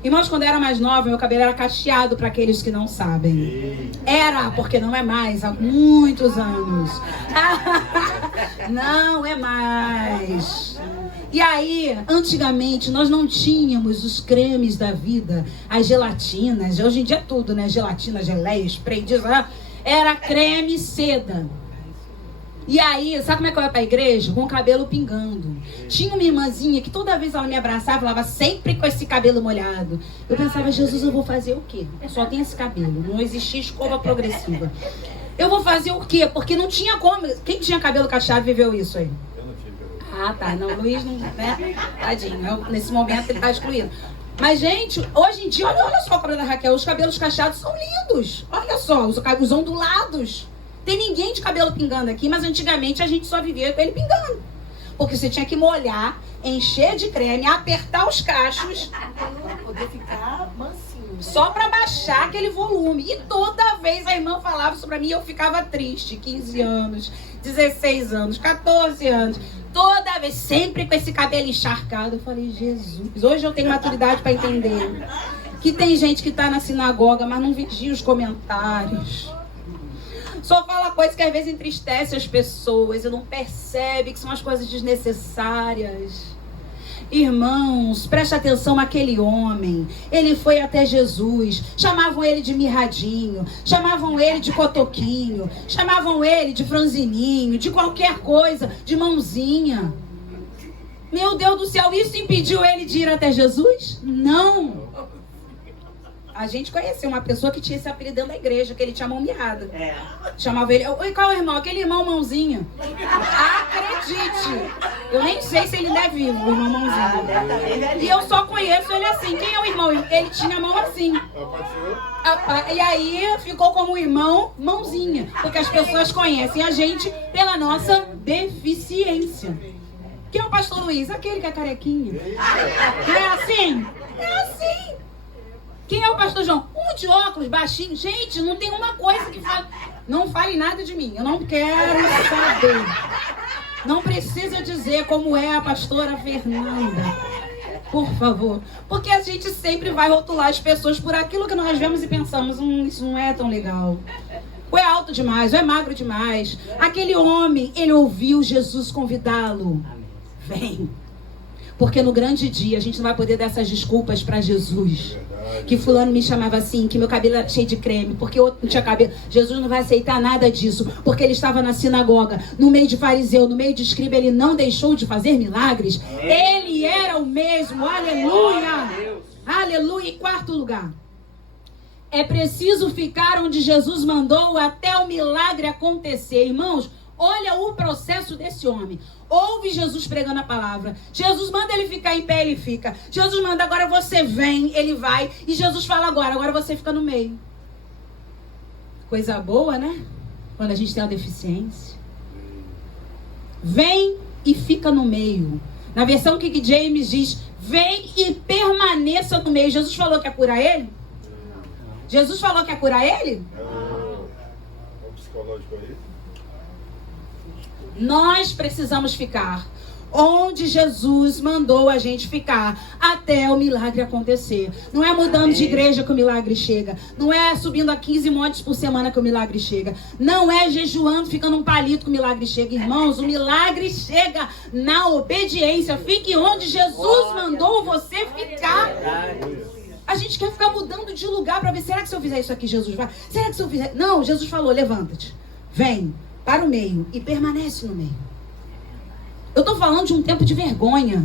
Irmãos, quando eu era mais nova, meu cabelo era cacheado, para aqueles que não sabem. Era, porque não é mais, há muitos anos. Não é mais. E aí, antigamente, nós não tínhamos os cremes da vida, as gelatinas. Hoje em dia é tudo, né? Gelatina, geleia, spray, era creme seda. E aí, sabe como é que eu ia pra igreja? Com o cabelo pingando. Tinha uma irmãzinha que toda vez ela me abraçava, falava sempre com esse cabelo molhado. Eu pensava, Jesus, eu vou fazer o quê? Eu só tenho esse cabelo, não existia escova progressiva. Eu vou fazer o quê? Porque não tinha como. Quem tinha cabelo cacheado viveu isso aí? Eu não tive cabelo. Ah, tá. Não, Luiz não, né? Tadinho. Nesse momento ele tá excluído. Mas, gente, hoje em dia, olha só a cabelo da Raquel, os cabelos cacheados são lindos. Olha só, os ondulados. Tem ninguém de cabelo pingando aqui, mas antigamente a gente só vivia com ele pingando. Porque você tinha que molhar, encher de creme, apertar os cachos. Pra poder ficar mansinho. Só para baixar aquele volume. E toda vez a irmã falava isso pra mim e eu ficava triste. 15 anos, 16 anos, 14 anos. Toda vez, sempre com esse cabelo encharcado. Eu falei, Jesus. Hoje eu tenho maturidade para entender que tem gente que tá na sinagoga, mas não vigia os comentários. Só fala coisas que às vezes entristece as pessoas e não percebe que são as coisas desnecessárias. Irmãos, preste atenção naquele homem. Ele foi até Jesus. Chamavam ele de mirradinho, chamavam ele de cotoquinho, chamavam ele de franzininho, de qualquer coisa, de mãozinha. Meu Deus do céu, isso impediu ele de ir até Jesus? Não. A gente conheceu uma pessoa que tinha esse apelido dentro da igreja, que ele tinha mão mirrada. Chamava ele... Oi, qual é o irmão? Aquele irmão mãozinha. Acredite. Eu nem sei se ele ainda é vivo, o irmão mãozinha. E eu só conheço ele assim. Quem é o irmão? Ele tinha a mão assim. E aí ficou como irmão mãozinha. Porque as pessoas conhecem a gente pela nossa deficiência. Quem é o pastor Luiz? Aquele que é carequinha. Não é assim? É assim. Quem é o pastor João? Um de óculos, baixinho. Gente, não tem uma coisa que fale. Não fale nada de mim. Eu não quero saber. Não precisa dizer como é a pastora Fernanda. Por favor. Porque a gente sempre vai rotular as pessoas por aquilo que nós vemos e pensamos, isso não é tão legal. Ou é alto demais, ou é magro demais. Aquele homem, ele ouviu Jesus convidá-lo. Vem. Porque no grande dia a gente não vai poder dar essas desculpas para Jesus. Que fulano me chamava assim, que meu cabelo era cheio de creme, porque eu não tinha cabelo. Jesus não vai aceitar nada disso, porque ele estava na sinagoga, no meio de fariseu, no meio de escriba, ele não deixou de fazer milagres. Ele era o mesmo, aleluia. Aleluia. E quarto lugar, é preciso ficar onde Jesus mandou até o milagre acontecer. Irmãos, olha o processo desse homem. Ouve Jesus pregando a palavra. Jesus manda ele ficar em pé, ele fica. Jesus manda, agora você vem, ele vai. E Jesus fala agora você fica no meio. Coisa boa, né? Quando a gente tem uma deficiência. Vem e fica no meio. Na versão King James diz, vem e permaneça no meio. Jesus falou que é curar ele? Jesus falou que é curar ele? É o psicológico aí. Nós precisamos ficar onde Jesus mandou a gente ficar até o milagre acontecer. Não é mudando de igreja que o milagre chega. Não é subindo a 15 montes por semana que o milagre chega. Não é jejuando, ficando um palito que o milagre chega. Irmãos, o milagre chega na obediência. Fique onde Jesus mandou você ficar. A gente quer ficar mudando de lugar para ver, será que se eu fizer isso aqui Jesus vai? Será que se eu fizer... Não, Jesus falou, levanta-te, vem para o meio e permanece no meio. Eu estou falando de um tempo de vergonha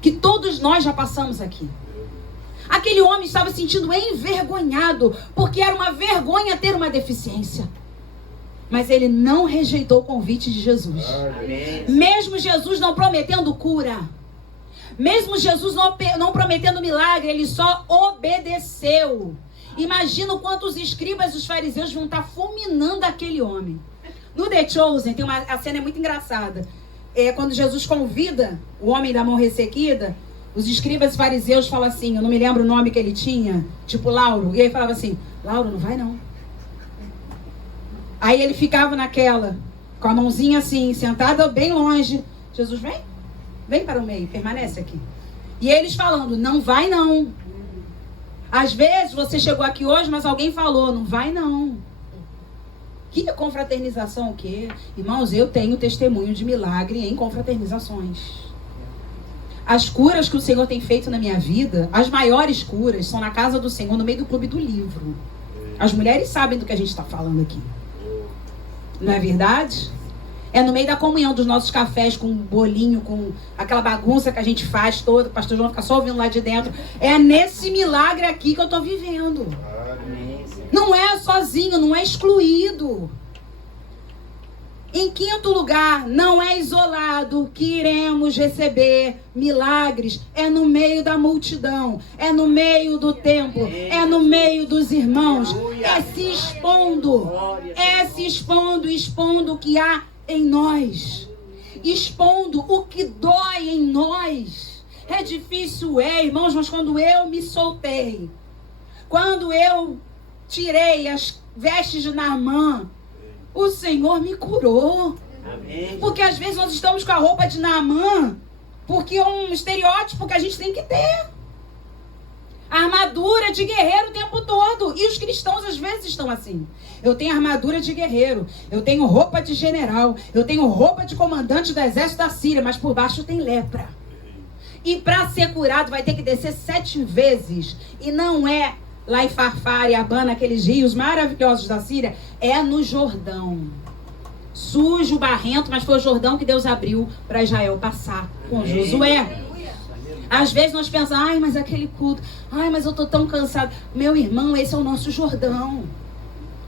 que todos nós já passamos aqui. Aquele homem estava se sentindo envergonhado porque era uma vergonha ter uma deficiência. Mas ele não rejeitou o convite de Jesus. Mesmo Jesus não prometendo cura, mesmo Jesus não prometendo milagre, ele só obedeceu. Imagina o quanto os escribas e os fariseus vão estar fulminando aquele homem. No The Chosen, a cena é muito engraçada. Quando Jesus convida o homem da mão ressequida, os escribas e fariseus falam assim, eu não me lembro o nome que ele tinha, tipo Lauro, e aí falava assim, Lauro, não vai não. Aí ele ficava naquela, com a mãozinha assim, sentada bem longe. Jesus, vem para o meio, permanece aqui. E eles falando, não vai não. Às vezes você chegou aqui hoje, mas alguém falou, não vai não. Que confraternização o quê? Irmãos, eu tenho testemunho de milagre em confraternizações. As curas que o Senhor tem feito na minha vida, as maiores curas, são na casa do Senhor, no meio do clube do livro. As mulheres sabem do que a gente está falando aqui. Não é verdade? É no meio da comunhão dos nossos cafés, com um bolinho, com aquela bagunça que a gente faz toda, o pastor João fica só ouvindo lá de dentro. É nesse milagre aqui que eu estou vivendo. Não é sozinho, não é excluído. Em quinto lugar, não é isolado que iremos receber milagres. É no meio da multidão, é no meio do templo, é no meio dos irmãos. É se expondo o que há em nós. Expondo o que dói em nós. É difícil, irmãos, mas quando eu me soltei, quando eu tirei as vestes de Naamã, o Senhor me curou. Amém. Porque às vezes nós estamos com a roupa de Naamã, porque é um estereótipo que a gente tem que ter. A armadura de guerreiro o tempo todo. E os cristãos às vezes estão assim. Eu tenho armadura de guerreiro, eu tenho roupa de general, eu tenho roupa de comandante do exército da Síria, mas por baixo tem lepra. E para ser curado vai ter que descer 7 vezes. E não é lá em Farfar e Abana, aqueles rios maravilhosos da Síria, é no Jordão. Sujo, barrento, mas foi o Jordão que Deus abriu para Israel passar com Josué. Às vezes nós pensamos, mas aquele culto, mas eu estou tão cansado. Meu irmão, esse é o nosso Jordão.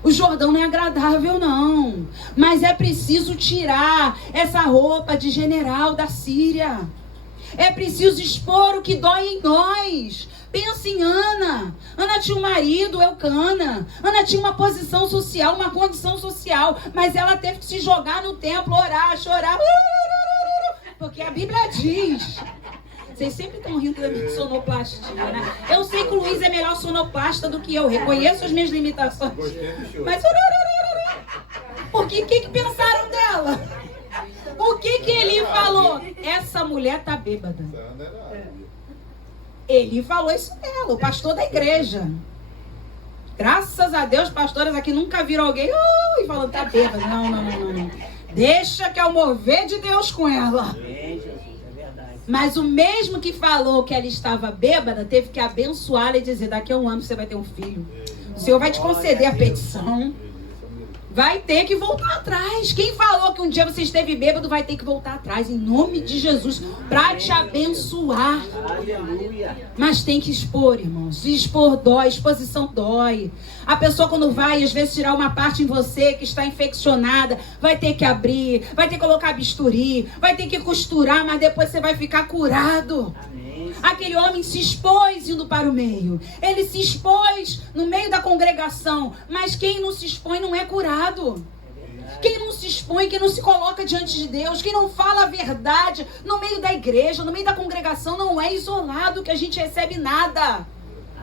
O Jordão não é agradável, não. Mas é preciso tirar essa roupa de general da Síria. É preciso expor o que dói em nós. Pensa em Ana. Ana tinha um marido, Elcana. Ana tinha uma posição social, uma condição social. Mas ela teve que se jogar no templo, orar, chorar. Porque a Bíblia diz... Vocês sempre estão rindo da minha sonoplastia, né? Eu sei que o Luiz é melhor sonoplasta do que eu. Reconheço as minhas limitações. Mas... Por que pensaram dela? O que ele falou? Essa mulher tá bêbada. Ele falou isso dela, o pastor da igreja. Graças a Deus, pastores aqui nunca viram alguém e falando, tá bêbada. Não. Deixa que é o mover de Deus com ela. Mas o mesmo que falou que ela estava bêbada, teve que abençoá-la e dizer, daqui a 1 ano você vai ter um filho. O Senhor vai te conceder a petição. Vai ter que voltar atrás. Quem falou que um dia você esteve bêbado vai ter que voltar atrás, em nome de Jesus, para te abençoar. Aleluia. Mas tem que expor, irmãos. Expor dói, exposição dói. A pessoa quando vai, às vezes, tirar uma parte em você que está infeccionada, vai ter que abrir, vai ter que colocar bisturi, vai ter que costurar, mas depois você vai ficar curado. Aquele homem se expôs indo para o meio. Ele se expôs no meio da congregação. Mas quem não se expõe não é curado. Quem não se expõe, quem não se coloca diante de Deus, quem não fala a verdade no meio da igreja, no meio da congregação, não é isolado, que a gente recebe nada.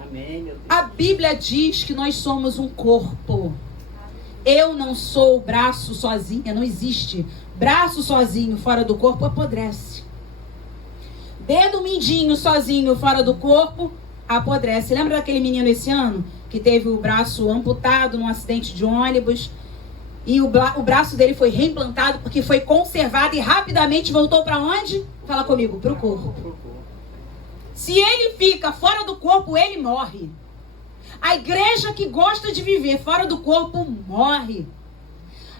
Amém, meu Deus. A Bíblia diz que nós somos um corpo. Eu não sou o braço sozinha, não existe Braço sozinho, fora do corpo, apodrece. Dedo mindinho sozinho, fora do corpo, apodrece. Lembra daquele menino esse ano que teve o braço amputado num acidente de ônibus? E o braço dele foi reimplantado porque foi conservado e rapidamente voltou para onde? Fala comigo, para o corpo. Se ele fica fora do corpo, ele morre. A igreja que gosta de viver fora do corpo morre.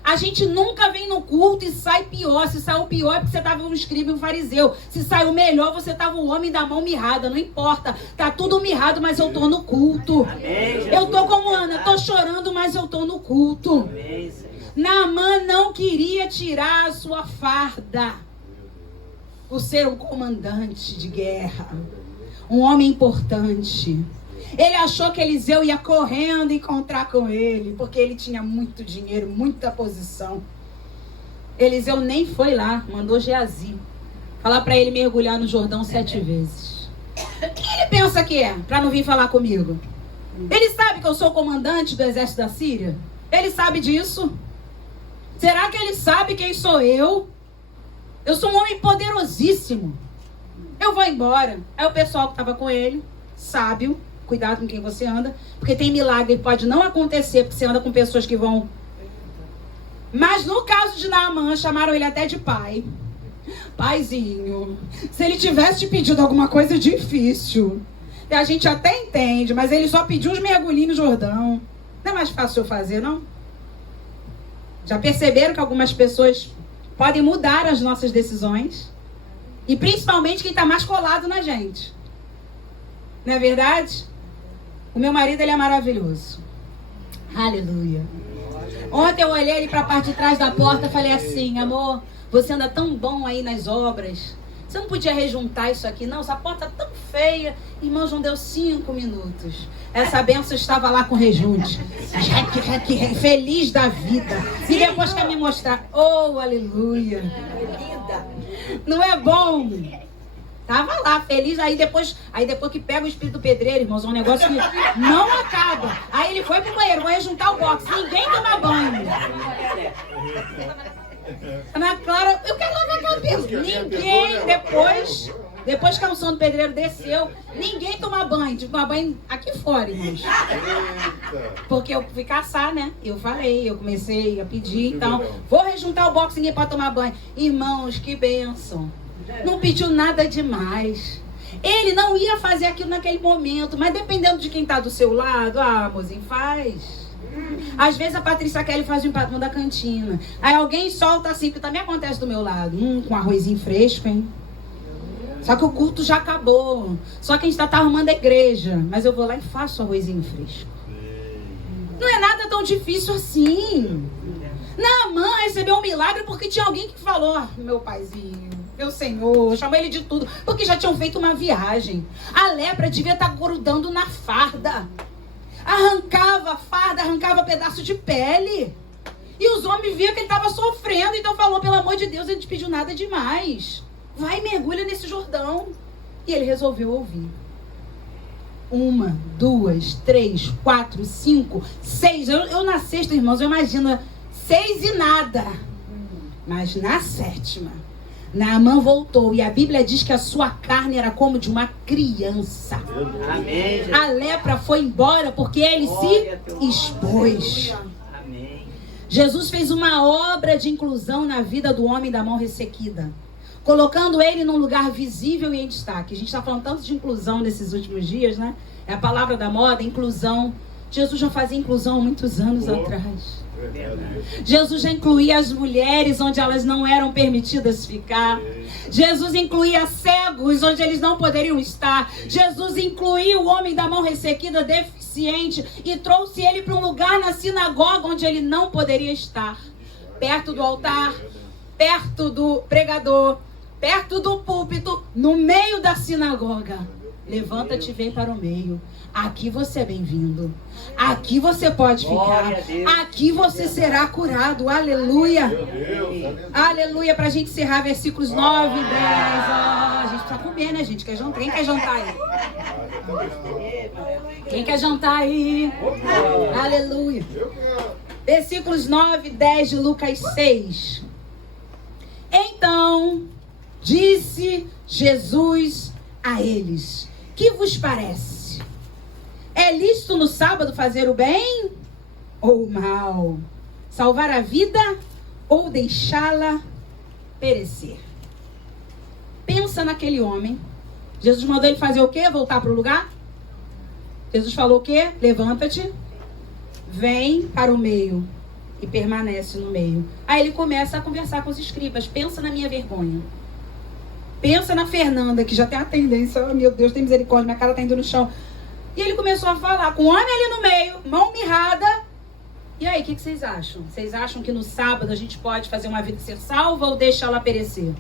A gente nunca vem no culto e sai pior. Se saiu pior é porque você estava um escriba e um fariseu. Se saiu melhor, você estava um homem da mão mirrada. Não importa. Tá tudo mirrado, mas eu tô no culto. Eu tô como Ana, tô chorando, mas eu tô no culto. Naamã não queria tirar a sua farda. Por ser um comandante de guerra. Um homem importante. Ele achou que Eliseu ia correndo encontrar com ele, porque ele tinha muito dinheiro, muita posição. Eliseu nem foi lá, mandou Geazi falar para ele mergulhar no Jordão 7 vezes. Quem ele pensa que é, para não vir falar comigo? Ele sabe que eu sou comandante do exército da Síria? Ele sabe disso? Será que ele sabe quem sou eu? Eu sou um homem poderosíssimo. Eu vou embora. Aí o pessoal que estava com ele, sábio, cuidado com quem você anda, porque tem milagre que pode não acontecer, porque você anda com pessoas que vão... Mas no caso de Naamã, chamaram ele até de pai. Paizinho, se ele tivesse te pedido alguma coisa difícil, e a gente até entende, mas ele só pediu uns mergulhinhos no Jordão. Não é mais fácil eu fazer, não? Já perceberam que algumas pessoas podem mudar as nossas decisões? E principalmente quem está mais colado na gente. Não é verdade? O meu marido, ele é maravilhoso. Aleluia. Ontem eu olhei ele para a parte de trás da porta e falei assim: amor, você anda tão bom aí nas obras. Você não podia rejuntar isso aqui, não? Essa porta tá tão feia. Irmãos, não deu 5 minutos. Essa benção estava lá com rejunte. Feliz da vida. E depois quer me mostrar. Oh, aleluia. Não é bom? Tava lá, feliz. Aí depois que pega o espírito pedreiro, irmãos, é um negócio que não acaba. Aí ele foi pro banheiro, vou rejuntar o box. Ninguém toma banho. Ana Clara, eu quero lavar a cabeça. Ninguém, depois que a unção do pedreiro desceu, ninguém toma banho. Tive que tomar banho aqui fora, irmãos. Porque eu fui caçar, né? Eu comecei a pedir, então, vou rejuntar o box, ninguém pode tomar banho. Irmãos, que bênção. Não pediu nada demais. Ele não ia fazer aquilo naquele momento, mas dependendo de quem tá do seu lado, mozinho, faz. Às vezes a Patrícia Kelly faz o empatão da cantina. Aí alguém solta assim, que também acontece do meu lado. Com arrozinho fresco, hein? Só que o culto já acabou. Só que a gente tá arrumando a igreja. Mas eu vou lá e faço arrozinho fresco. Não é nada tão difícil assim. Naamã recebeu um milagre porque tinha alguém que falou: meu paizinho, meu senhor, chamou ele de tudo. Porque já tinham feito uma viagem. A lepra devia estar grudando na farda. Arrancava a farda, arrancava pedaço de pele. E os homens viam que ele estava sofrendo. Então falou: pelo amor de Deus, ele não te pediu nada demais. Vai e mergulha nesse Jordão. E ele resolveu ouvir. 1, 2, 3, 4, 5, 6. Eu na sexta, irmãos, eu imagino 6 e nada. Mas na 7ª, Naamã voltou, e a Bíblia diz que a sua carne era como de uma criança. Amém. A lepra foi embora porque ele se expôs. Amém. Jesus fez uma obra de inclusão na vida do homem da mão ressequida, colocando ele num lugar visível e em destaque. A gente está falando tanto de inclusão nesses últimos dias, né? É a palavra da moda, inclusão. Jesus já fazia inclusão há muitos anos atrás. Jesus já incluía as mulheres onde elas não eram permitidas ficar. Jesus incluía cegos onde eles não poderiam estar. Jesus incluía o homem da mão ressequida, deficiente, e trouxe ele para um lugar na sinagoga onde ele não poderia estar. Perto do altar, perto do pregador, perto do púlpito, no meio da sinagoga. Levanta-te e vem para o meio. Aqui você é bem-vindo. Aqui você pode ficar. Aqui você será curado. Aleluia. Aleluia. Pra gente encerrar versículos 9 e 10. A gente precisa comer, né, gente? Quem quer jantar aí? Quem quer jantar aí? Aleluia. Versículos 9 e 10 de Lucas 6. Então disse Jesus a eles: que vos parece? É lícito no sábado fazer o bem ou o mal? Salvar a vida ou deixá-la perecer? Pensa naquele homem. Jesus mandou ele fazer o quê? Voltar para o lugar? Jesus falou o quê? Levanta-te, vem para o meio e permanece no meio. Aí ele começa a conversar com os escribas. Pensa na minha vergonha. Pensa na Fernanda, que já tem a tendência, oh, meu Deus, tem misericórdia, minha cara tá indo no chão. E ele começou a falar com o homem ali no meio, mão mirrada. E aí, o que vocês acham? Vocês acham que no sábado a gente pode fazer uma vida ser salva ou deixa ela perecer?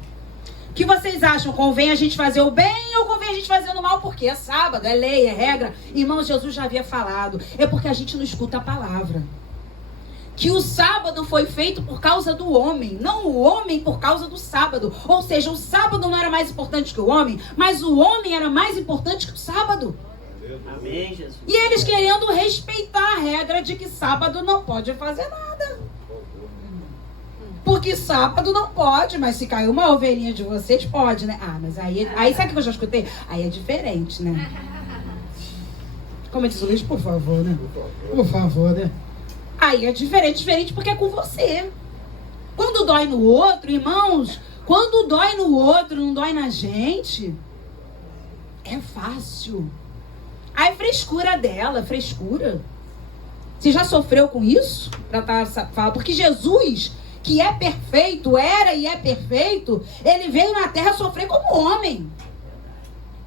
O que vocês acham? Convém a gente fazer o bem ou convém a gente fazer o mal? Porque é sábado, é lei, é regra. Irmãos, Jesus já havia falado. É porque a gente não escuta a palavra. Que o sábado foi feito por causa do homem, não o homem por causa do sábado. Ou seja, o sábado não era mais importante que o homem, mas o homem era mais importante que o sábado. Amém, Jesus. E eles querendo respeitar a regra de que sábado não pode fazer nada. Porque sábado não pode, mas se caiu uma ovelhinha de vocês, pode, né? Ah, mas aí sabe o que eu já escutei? Aí é diferente, né? Como diz o Luiz, por favor, né? Por favor, né? Aí é diferente porque é com você. Quando dói no outro, irmãos, quando dói no outro, não dói na gente, é fácil. Aí frescura dela, frescura. Você já sofreu com isso? Porque Jesus, que é perfeito, era e é perfeito, ele veio na terra sofrer como homem.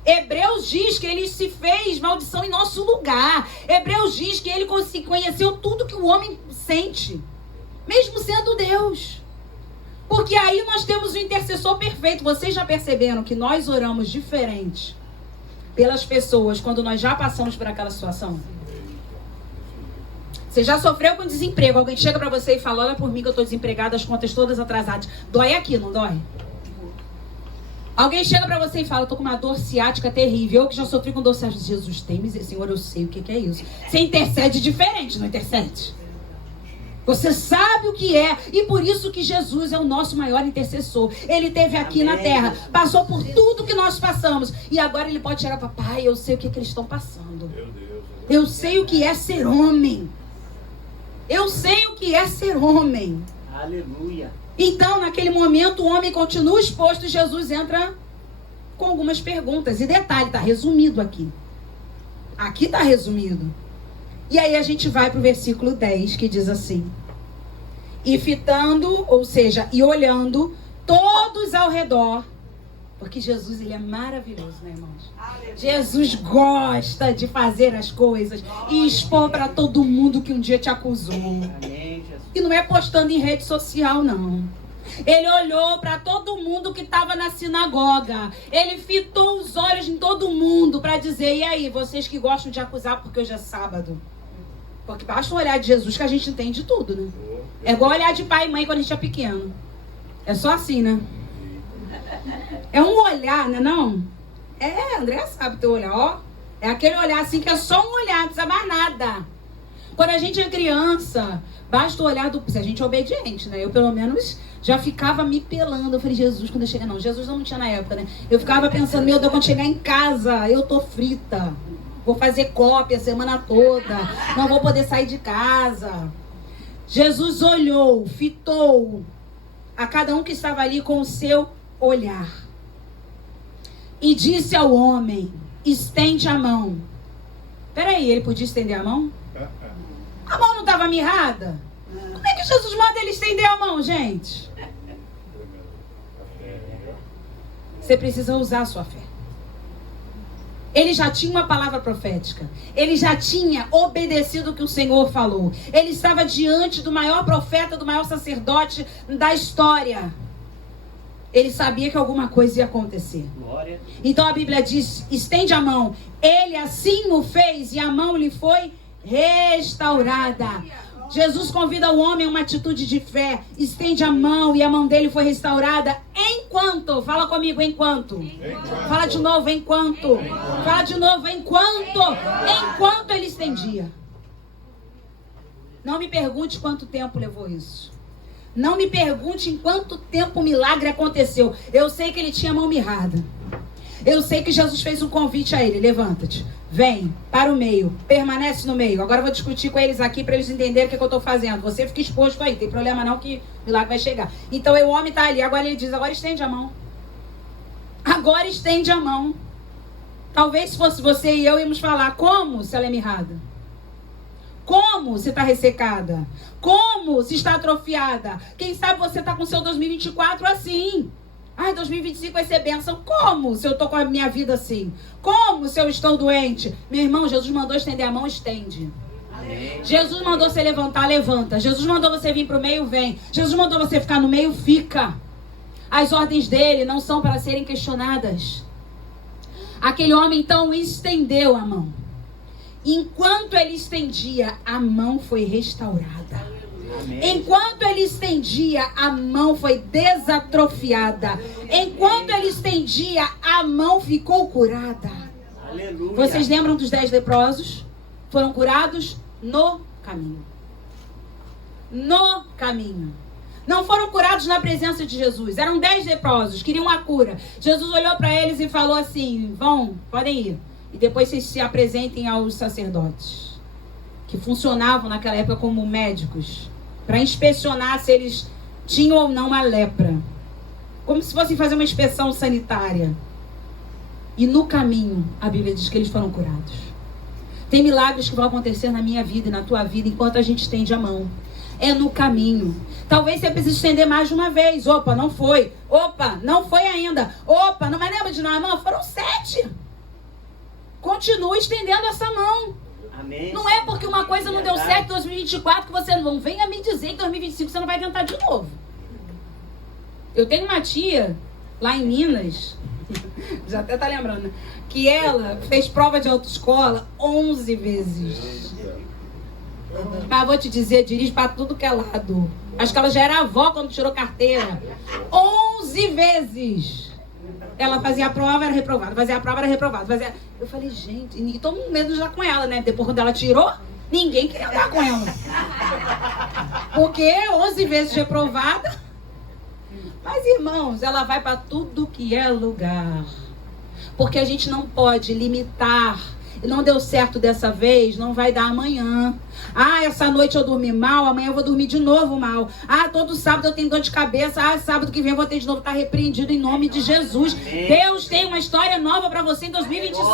Hebreus diz que ele se fez maldição em nosso lugar. Hebreus diz que ele conheceu tudo que o homem sente, mesmo sendo Deus. Porque aí nós temos o intercessor perfeito. Vocês já perceberam que nós oramos diferente pelas pessoas quando nós já passamos por aquela situação? Você já sofreu com desemprego? Alguém chega pra você e fala: olha por mim que eu tô desempregada, as contas todas atrasadas. Dói aqui, não dói? Alguém chega pra você e fala: eu tô com uma dor ciática terrível. Eu que já sofri com dor ciática. Jesus, tem misericórdia. Senhor, eu sei o que é isso. Você intercede diferente, não intercede? Você sabe o que é. E por isso que Jesus é o nosso maior intercessor. Ele esteve aqui na terra, passou por tudo que nós passamos. E agora ele pode chegar para Pai, eu sei o que eles estão passando. Eu sei o que é ser homem. Eu sei o que é ser homem. Aleluia. Então, naquele momento, o homem continua exposto e Jesus entra com algumas perguntas. E detalhe, está resumido aqui. Aqui está resumido. E aí a gente vai para o versículo 10, que diz assim: e fitando, ou seja, e olhando todos ao redor. Porque Jesus, ele é maravilhoso, né, irmãos? Jesus gosta de fazer as coisas e expor para todo mundo que um dia te acusou. Amém, Jesus. E não é postando em rede social, não. Ele olhou para todo mundo que estava na sinagoga. Ele fitou os olhos em todo mundo para dizer: e aí, vocês que gostam de acusar porque hoje é sábado? Porque basta um olhar de Jesus que a gente entende tudo, né? É igual olhar de pai e mãe quando a gente é pequeno. É só assim, né? É um olhar, né, não? É, André sabe teu olhar, ó. É aquele olhar assim que é só um olhar, não precisa mais nada. Quando a gente é criança, basta o olhar do... Se a gente é obediente, né? Eu, pelo menos, já ficava me pelando. Eu falei: Jesus, quando eu chegar... Não, Jesus não tinha na época, né? Eu ficava pensando: meu Deus, quando chegar em casa, eu tô frita. Vou fazer cópia a semana toda. Não vou poder sair de casa. Jesus olhou, fitou a cada um que estava ali com o seu olhar. E disse ao homem: estende a mão. Peraí, ele podia estender a mão? A mão não estava mirrada? Como é que Jesus manda ele estender a mão, gente? Você precisa usar a sua fé. Ele já tinha uma palavra profética. Ele já tinha obedecido o que o Senhor falou. Ele estava diante do maior profeta, do maior sacerdote da história. Ele sabia que alguma coisa ia acontecer. Glória. Então a Bíblia diz: estende a mão. Ele assim o fez e a mão lhe foi restaurada. Jesus convida o homem a uma atitude de fé. Estende a mão e a mão dele foi restaurada enquanto. Fala comigo, enquanto. Fala de novo, enquanto. Fala de novo, enquanto. Enquanto ele estendia. Não me pergunte quanto tempo levou isso. Não me pergunte em quanto tempo o milagre aconteceu. Eu sei que ele tinha a mão mirrada. Eu sei que Jesus fez um convite a ele. Levanta-te, vem para o meio, permanece no meio. Agora eu vou discutir com eles aqui para eles entenderem o que eu estou fazendo. Você fica exposto aí, tem problema não que o milagre vai chegar. Então o homem está ali, agora ele diz, agora estende a mão. Agora estende a mão. Talvez se fosse você e eu íamos falar, como se ela é mirrada? Como se está ressecada? Como se está atrofiada? Quem sabe você está com o seu 2024 assim. Ai, 2025 vai ser bênção. Como se eu estou com a minha vida assim? Como se eu estou doente? Meu irmão, Jesus mandou estender a mão, estende. Amém. Jesus mandou você levantar, levanta. Jesus mandou você vir para o meio, vem. Jesus mandou você ficar no meio, fica. As ordens dele não são para serem questionadas. Aquele homem então estendeu a mão. Enquanto ele estendia, a mão foi restaurada. Amém. Enquanto ele estendia, a mão foi desatrofiada. Enquanto ele estendia, a mão ficou curada. Aleluia. Vocês lembram dos 10 leprosos? Foram curados no caminho. No caminho. Não foram curados na presença de Jesus. Eram 10 leprosos, queriam a cura. Jesus olhou para eles e falou assim, vão, podem ir. E depois vocês se apresentem aos sacerdotes, que funcionavam naquela época como médicos, para inspecionar se eles tinham ou não a lepra. Como se fossem fazer uma inspeção sanitária. E no caminho, a Bíblia diz que eles foram curados. Tem milagres que vão acontecer na minha vida e na tua vida enquanto a gente estende a mão. É no caminho. Talvez você precise estender mais de uma vez. Opa, não foi. Opa, não foi ainda. Opa, não mais lembra de nada. Não, foram 7. Continue estendendo essa mão. Amém. Não é porque uma coisa não deu certo em 2024 que você não venha me dizer que em 2025 você não vai tentar de novo. Eu tenho uma tia lá em Minas, já até tá lembrando, que ela fez prova de autoescola 11 vezes. Mas vou te dizer, dirige pra tudo que é lado. Acho que ela já era avó quando tirou carteira. 11 vezes. Ela fazia a prova, era reprovada. Fazia a prova, era reprovada. Fazia... Eu falei, gente, e todo mundo medo já com ela, né? Depois quando ela tirou, ninguém queria andar com ela. Porque 11 vezes reprovada. Mas, irmãos, ela vai para tudo que é lugar. Porque a gente não pode limitar. Não deu certo dessa vez, não vai dar amanhã. Ah, essa noite eu dormi mal, amanhã eu vou dormir de novo mal. Ah, todo sábado eu tenho dor de cabeça. Ah, sábado que vem eu vou ter de novo. Está repreendido em nome de Jesus. Amém. Deus tem uma história nova para você em 2025.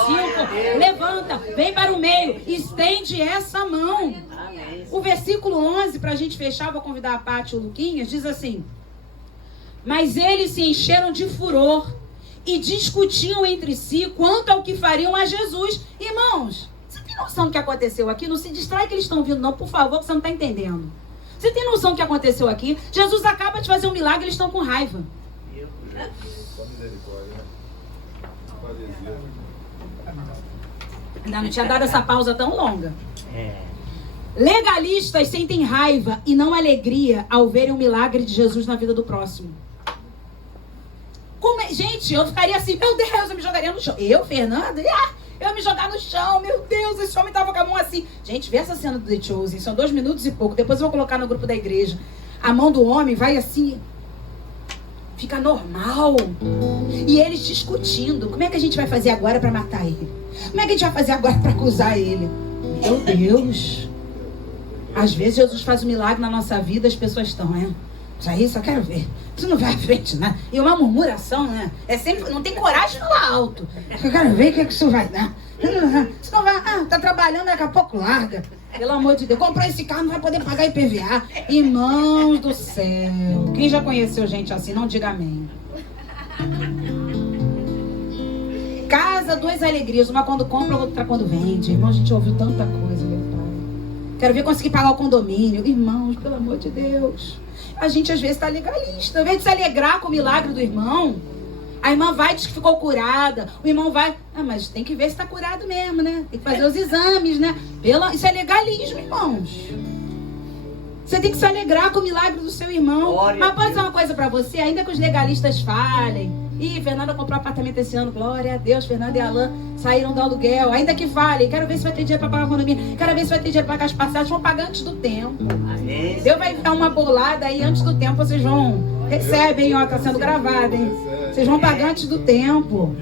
Levanta, vem para o meio, estende essa mão. Amém. O versículo 11, para a gente fechar, vou convidar a Paty e o Luquinhas, diz assim: mas eles se encheram de furor e discutiam entre si quanto ao que fariam a Jesus. Irmãos, você tem noção do que aconteceu aqui? Não se distrai que eles estão vindo não, por favor, que você não está entendendo. Você tem noção do que aconteceu aqui? Jesus acaba de fazer um milagre, eles estão com raiva. Ainda não tinha dado essa pausa tão longa. Legalistas sentem raiva e não alegria ao verem o milagre de Jesus na vida do próximo. Como é? Gente, eu ficaria assim, meu Deus, eu me jogaria no chão. Eu, Fernanda, eu me jogar no chão, meu Deus, esse homem tava com a mão assim. Gente, vê essa cena do The Chosen, são 2 minutos e pouco, depois eu vou colocar no grupo da igreja. A mão do homem vai assim, fica normal. E eles discutindo, como é que a gente vai fazer agora para matar ele? Como é que a gente vai fazer agora para acusar ele? Meu Deus. Às vezes Jesus faz um milagre na nossa vida, as pessoas estão, isso aí só quero ver. Isso não vai à frente, né? E uma murmuração, né? É sempre, não tem coragem de falar alto. Eu quero ver o que isso vai dar. Isso não vai, tá trabalhando, daqui a pouco larga. Pelo amor de Deus, comprou esse carro, não vai poder pagar IPVA. Irmãos do céu. Quem já conheceu gente assim, não diga amém. Casa, 2 alegrias. Uma quando compra, outra quando vende. Irmão, a gente ouviu tanta coisa, meu pai. Quero ver conseguir pagar o condomínio. Irmãos, pelo amor de Deus. A gente às vezes está legalista. Ao invés de se alegrar com o milagre do irmão, a irmã vai e diz que ficou curada. O irmão vai, mas tem que ver se está curado mesmo, né? Tem que fazer os exames, né? Isso é legalismo, irmãos. Você tem que se alegrar com o milagre do seu irmão. Mas pode dizer uma coisa para você, ainda que os legalistas falem, Ih, Fernanda comprou apartamento esse ano, glória a Deus. Fernanda e Alan saíram do aluguel, ainda que vale. Quero ver se vai ter dinheiro para pagar a condomínio. Quero ver se vai ter dinheiro para pagar as passagens. Vão pagar antes do tempo. Amém. Deus vai dar uma bolada aí antes do tempo. Vocês vão, recebem, ó, tá sendo gravado, hein? Vocês vão pagar antes do tempo.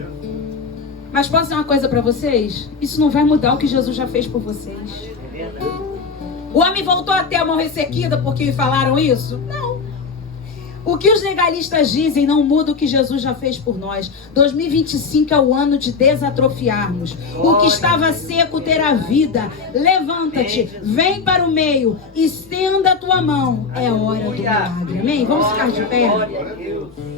Mas posso dizer uma coisa para vocês? Isso não vai mudar o que Jesus já fez por vocês. É verdade. O homem voltou a ter a mão ressequida porque falaram isso? Não. O que os legalistas dizem não muda o que Jesus já fez por nós. 2025 é o ano de desatrofiarmos. O que estava seco terá vida. Levanta-te, vem para o meio, estenda a tua mão. É hora do milagre. Amém? Vamos ficar de pé? Glória a Deus.